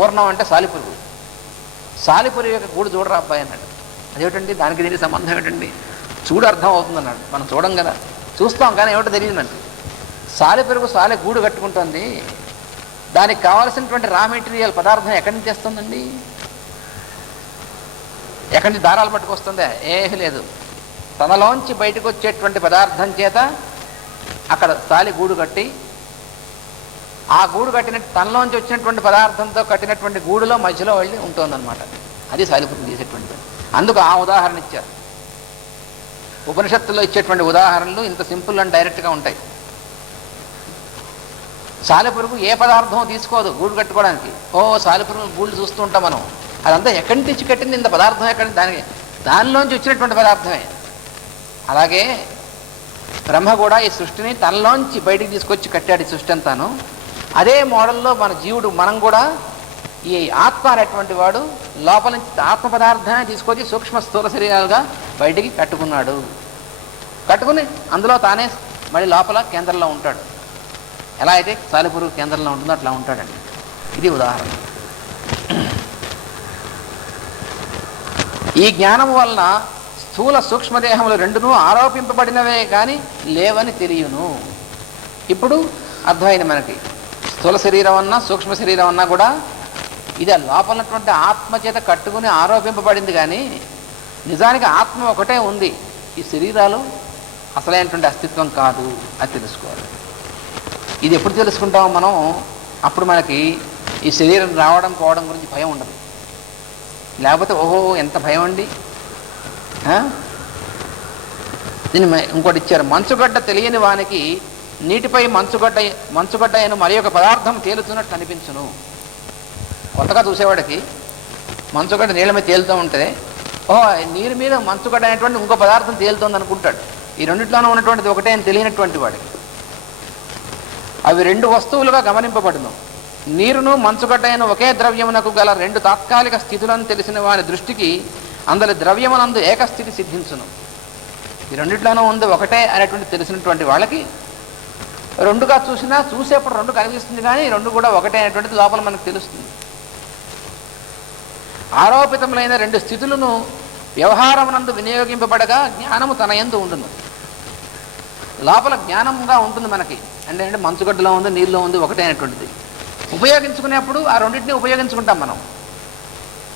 ఊర్ణం అంటే సాలిపురుగు. సాలిపురుగు యొక్క గూడు చూడరా అబ్బాయి అన్నాడు. అదేమిటండి దానికి దీనికి సంబంధం ఏంటండి? చూడు అర్థం అవుతుంది అన్నాడు. మనం చూడం కదా, చూస్తాం కానీ ఏమిటో తెలియదండి. సాలిపురుగు సాలి గూడు కట్టుకుంటుంది, దానికి కావాల్సినటువంటి రా మెటీరియల్ పదార్థం ఎక్కడి నుంచి తెస్తుందండి? ఎక్కడి నుంచి దారాలు పట్టుకొస్తుందా? ఏమీ లేదు. తనలోంచి బయటకు వచ్చేటువంటి పదార్థం చేత అక్కడ సాలి గూడు కట్టి, ఆ గూడు కట్టిన తనలోంచి వచ్చినటువంటి పదార్థంతో కట్టినటువంటి గూడులో మధ్యలో వెళ్ళి ఉంటుందన్నమాట. అది సాలిపురుగు చేసేటువంటిది. అందుకు ఆ ఉదాహరణ ఇచ్చారు. ఉపనిషత్తుల్లో ఇచ్చేటువంటి ఉదాహరణలు ఇంత సింపుల్ అండ్ డైరెక్ట్గా ఉంటాయి. సాలిపురుగు ఏ పదార్థం తీసుకోదు గూడు కట్టుకోవడానికి. సాలిపురుగు గూళ్ళు చూస్తూ ఉంటాం మనం. అదంతా ఎక్కడి నుంచి తెచ్చి కట్టింది? ఇంత పదార్థం ఎక్కడి దానిలోంచి వచ్చినటువంటి పదార్థమే. అలాగే బ్రహ్మ కూడా ఈ సృష్టిని తనలోంచి బయటికి తీసుకొచ్చి కట్టాడు ఈ సృష్టి అంతాను. అదే మోడల్లో మన జీవుడు, మనం కూడా ఈ ఆత్మ అనేటువంటి వాడు లోపల నుంచి ఆత్మ పదార్థాన్ని తీసుకొచ్చి సూక్ష్మ స్థూల శరీరాలుగా బయటికి కట్టుకున్నాడు. కట్టుకుని అందులో తానే మళ్ళీ లోపల కేంద్రంలో ఉంటాడు. ఎలా అయితే సాలిపురుగు కేంద్రంలో ఉంటుందో అట్లా ఉంటాడండి. ఇది ఉదాహరణ. ఈ జ్ఞానం వలన స్థూల సూక్ష్మదేహములు రెండును ఆరోపింపబడినవే కానీ లేవని తెలియను. ఇప్పుడు అర్థమైంది మనకి. స్థూల శరీరం అన్నా సూక్ష్మ శరీరం అన్నా కూడా ఇది లోపలటువంటి ఆత్మ చేత కట్టుకుని ఆరోపింపబడింది, కానీ నిజానికి ఆత్మ ఒకటే ఉంది. ఈ శరీరాలు అసలైనటువంటి అస్తిత్వం కాదు. అది తెలుసుకోవాలి. ఇది ఎప్పుడు తెలుసుకుంటామో మనం, అప్పుడు మనకి ఈ శరీరం రావడం పోవడం గురించి భయం ఉండదు. లేకపోతే ఓహో ఎంత భయం అండి. దీన్ని ఇంకోటి ఇచ్చారు. మంచుగడ్డ తెలియని వానికి నీటిపై మంచుగడ్డ అయిన మరి ఒక పదార్థం తేలుతున్నట్టు అనిపించును. కొత్తగా చూసేవాడికి మంచుగడ్డ నీళ్ళ మీద తేలుతూ ఉంటే నీరు మీద మంచుగడ్డ అనేటువంటి ఇంకో పదార్థం తేలుతుంది అనుకుంటాడు. ఈ రెండిట్లోనూ ఉన్నటువంటిది ఒకటే అని తెలియనటువంటి వాడికి అవి రెండు వస్తువులుగా గమనింపబడును. నీరును మంచుగడ్డ అయిన ఒకే ద్రవ్యమునకు గల రెండు తాత్కాలిక స్థితులను తెలిసిన వారి దృష్టికి అందరి ద్రవ్యమునందు ఏకస్థితి సిద్ధించును. ఈ రెండిట్లోనూ ఉంది ఒకటే అనేటువంటి తెలిసినటువంటి వాళ్ళకి రెండుగా చూసినా చూసేప్పుడు రెండు కనిపిస్తుంది, కానీ రెండు కూడా ఒకటే అనేటువంటిది లోపల మనకు తెలుస్తుంది. ఆరోపితములైన రెండు స్థితులను వ్యవహారమునందు వినియోగింపబడగా జ్ఞానము తన యందు ఉండును. లోపల జ్ఞానంగా ఉంటుంది మనకి. అంటే మంచుగడ్డలో ఉంది, నీళ్ళలో ఉంది, ఒకటే అనేటువంటిది. ఉపయోగించుకునేప్పుడు ఆ రెండింటినీ ఉపయోగించుకుంటాం మనం.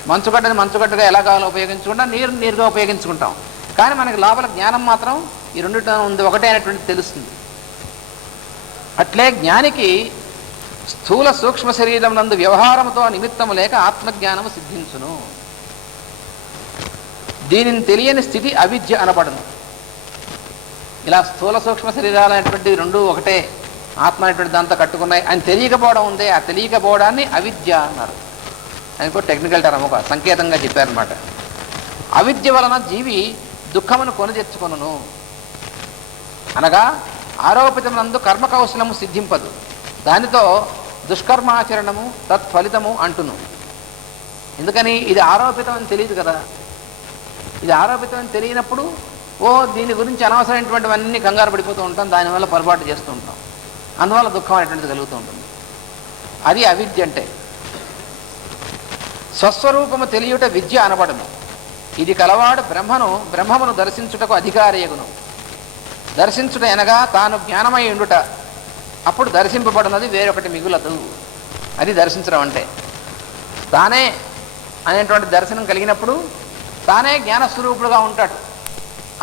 మంచుగడ్డని మంచుగడ్డగా ఎలా కావాలో ఉపయోగించుకుంటాం, నీరుగా ఉపయోగించుకుంటాం. కానీ మనకి లోపల జ్ఞానం మాత్రం ఈ రెండింటిలో ఉంది, ఒకటే అనేటువంటిది తెలుస్తుంది. అట్లే జ్ఞానికి స్థూల సూక్ష్మ శరీరం నందు వ్యవహారముతో నిమిత్తము లేక ఆత్మజ్ఞానము సిద్ధించును. దీనిని తెలియని స్థితి అవిద్య అనబడును. ఇలా స్థూల సూక్ష్మ శరీరాలు అనేటువంటి రెండు ఒకటే ఆత్మ అనేటువంటి దాంతో కట్టుకున్నాయి అని తెలియకపోవడం ఉందే, ఆ తెలియకపోవడాన్ని అవిద్య అన్నారు. అది కూడా టెక్నికల్ టర్మ్, ఒక సంకేతంగా చెప్పారనమాట. అవిద్య వలన జీవి దుఃఖమును కొని తెచ్చుకొనును. అనగా ఆరోపితమునందు కర్మకౌశలము సిద్ధింపదు, దానితో దుష్కర్మాచరణము తత్ఫలితము అంటును. ఎందుకని? ఇది ఆరోపితం అని తెలియదు కదా. ఇది ఆరోపితం అని తెలియనప్పుడు దీని గురించి అనవసరమైనటువంటివన్నీ కంగారు పడిపోతూ ఉంటాం, దానివల్ల పొరపాటు చేస్తూ ఉంటాం, అందువల్ల దుఃఖం అనేటువంటిది కలుగుతూ ఉంటుంది. అది అవిద్య అంటే. స్వస్వరూపము తెలియుట విద్య అనబడును. ఇది కలవాడు బ్రహ్మమును దర్శించుటకు అధికారియగును. దర్శించుట అనగా తాను జ్ఞానమై ఉండుట, అప్పుడు దర్శింపబడినది వేరొకటి మిగులదు. అది దర్శించడం అంటే. తానే అనేటువంటి దర్శనం కలిగినప్పుడు తానే జ్ఞానస్వరూపుడుగా ఉంటాడు.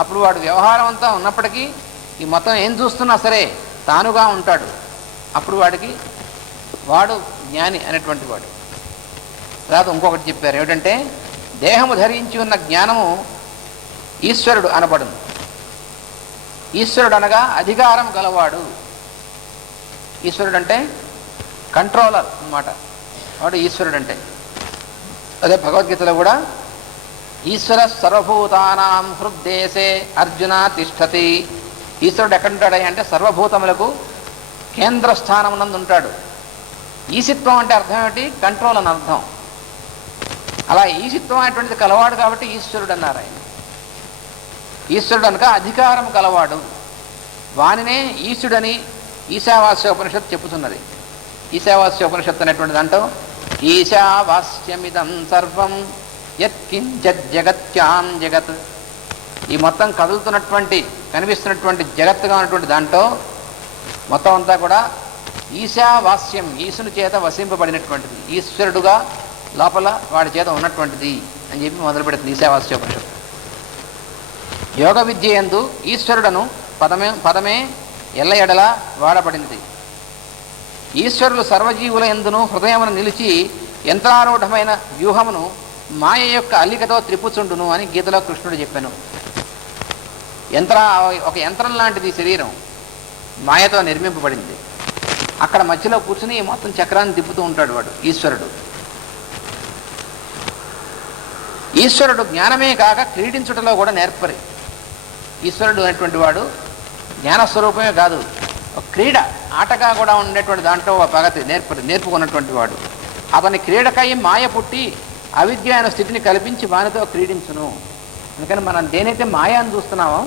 అప్పుడు వాడు వ్యవహారం అంతా ఉన్నప్పటికీ ఈ మొత్తం ఏం చూస్తున్నా సరే తానుగా ఉంటాడు. అప్పుడు వాడు జ్ఞాని అనేటువంటి వాడు. తర్వాత ఇంకొకటి చెప్పారు ఏమిటంటే, దేహము ధరించి ఉన్న జ్ఞానము ఈశ్వరుడు అనబడును. ఈశ్వరుడు అనగా అధికారం గలవాడు. ఈశ్వరుడు అంటే కంట్రోలర్ అన్నమాట, వాడు ఈశ్వరుడు అంటే. అదే భగవద్గీతలో కూడా ఈశ్వర సర్వభూతానాం హృద్దేశే అర్జున తిష్టతి. ఈశ్వరుడు ఎక్కడుంటాడు అంటే సర్వభూతములకు కేంద్ర స్థానమునందు ఉంటాడు. ఈశిత్వం అంటే అర్థం ఏమిటి? కంట్రోల్ అని అర్థం. అలా ఈశిత్వం అనేటువంటిది కలవాడు కాబట్టి ఈశ్వరుడు అన్నారు ఆయన. ఈశ్వరుడు అనక అధికారం కలవాడు. వానినే ఈశుడని ఈశావాస్యోపనిషత్తు చెప్పుతున్నది. ఈశావాస్యోపనిషత్తు అనేటువంటి దాంట్లో ఈశావాస్యమిదం సర్వం యత్కించజ్జగత్యాం జగత్, ఈ మొత్తం కదులుతున్నటువంటి కనిపిస్తున్నటువంటి జగత్తుగా ఉన్నటువంటి దాంట్లో మొత్తం అంతా కూడా ఈశావాస్యం, ఈశుని చేత వసింపబడినటువంటిది, ఈశ్వరుడుగా లోపల వాడి చేత ఉన్నటువంటిది అని చెప్పి మొదలు పెడుతుంది ఈశావాస్యోపనిషత్తు. యోగ విద్య యందు ఈశ్వరుడను పదమే ఎల్ల ఎడల వాడబడినది. ఈశ్వరులు సర్వజీవుల యందును హృదయమును నిలిచి యంత్రారూఢమైన వ్యూహమును మాయ యొక్క అల్లికతో త్రిపుచుండును అని గీతలో కృష్ణుడు చెప్పాను. ఒక యంత్రం లాంటిది శరీరం, మాయతో నిర్మింపబడింది. అక్కడ మధ్యలో కూర్చుని మొత్తం చక్రాన్ని తిప్పుతూ ఉంటాడు వాడు ఈశ్వరుడు. ఈశ్వరుడు జ్ఞానమే కాక క్రీడించుటలో కూడా నేర్పరి. ఈశ్వరుడు అనేటువంటి వాడు జ్ఞానస్వరూపమే కాదు, ఒక క్రీడ ఆటగా కూడా ఉండేటువంటి దాంట్లో పగతి నేర్పుకున్నటువంటి వాడు. అతని క్రీడకై మాయ పుట్టి అవిద్య అనే స్థితిని కల్పించి వానితో క్రీడించును. అందుకని మనం దేనైతే మాయ అని చూస్తున్నామో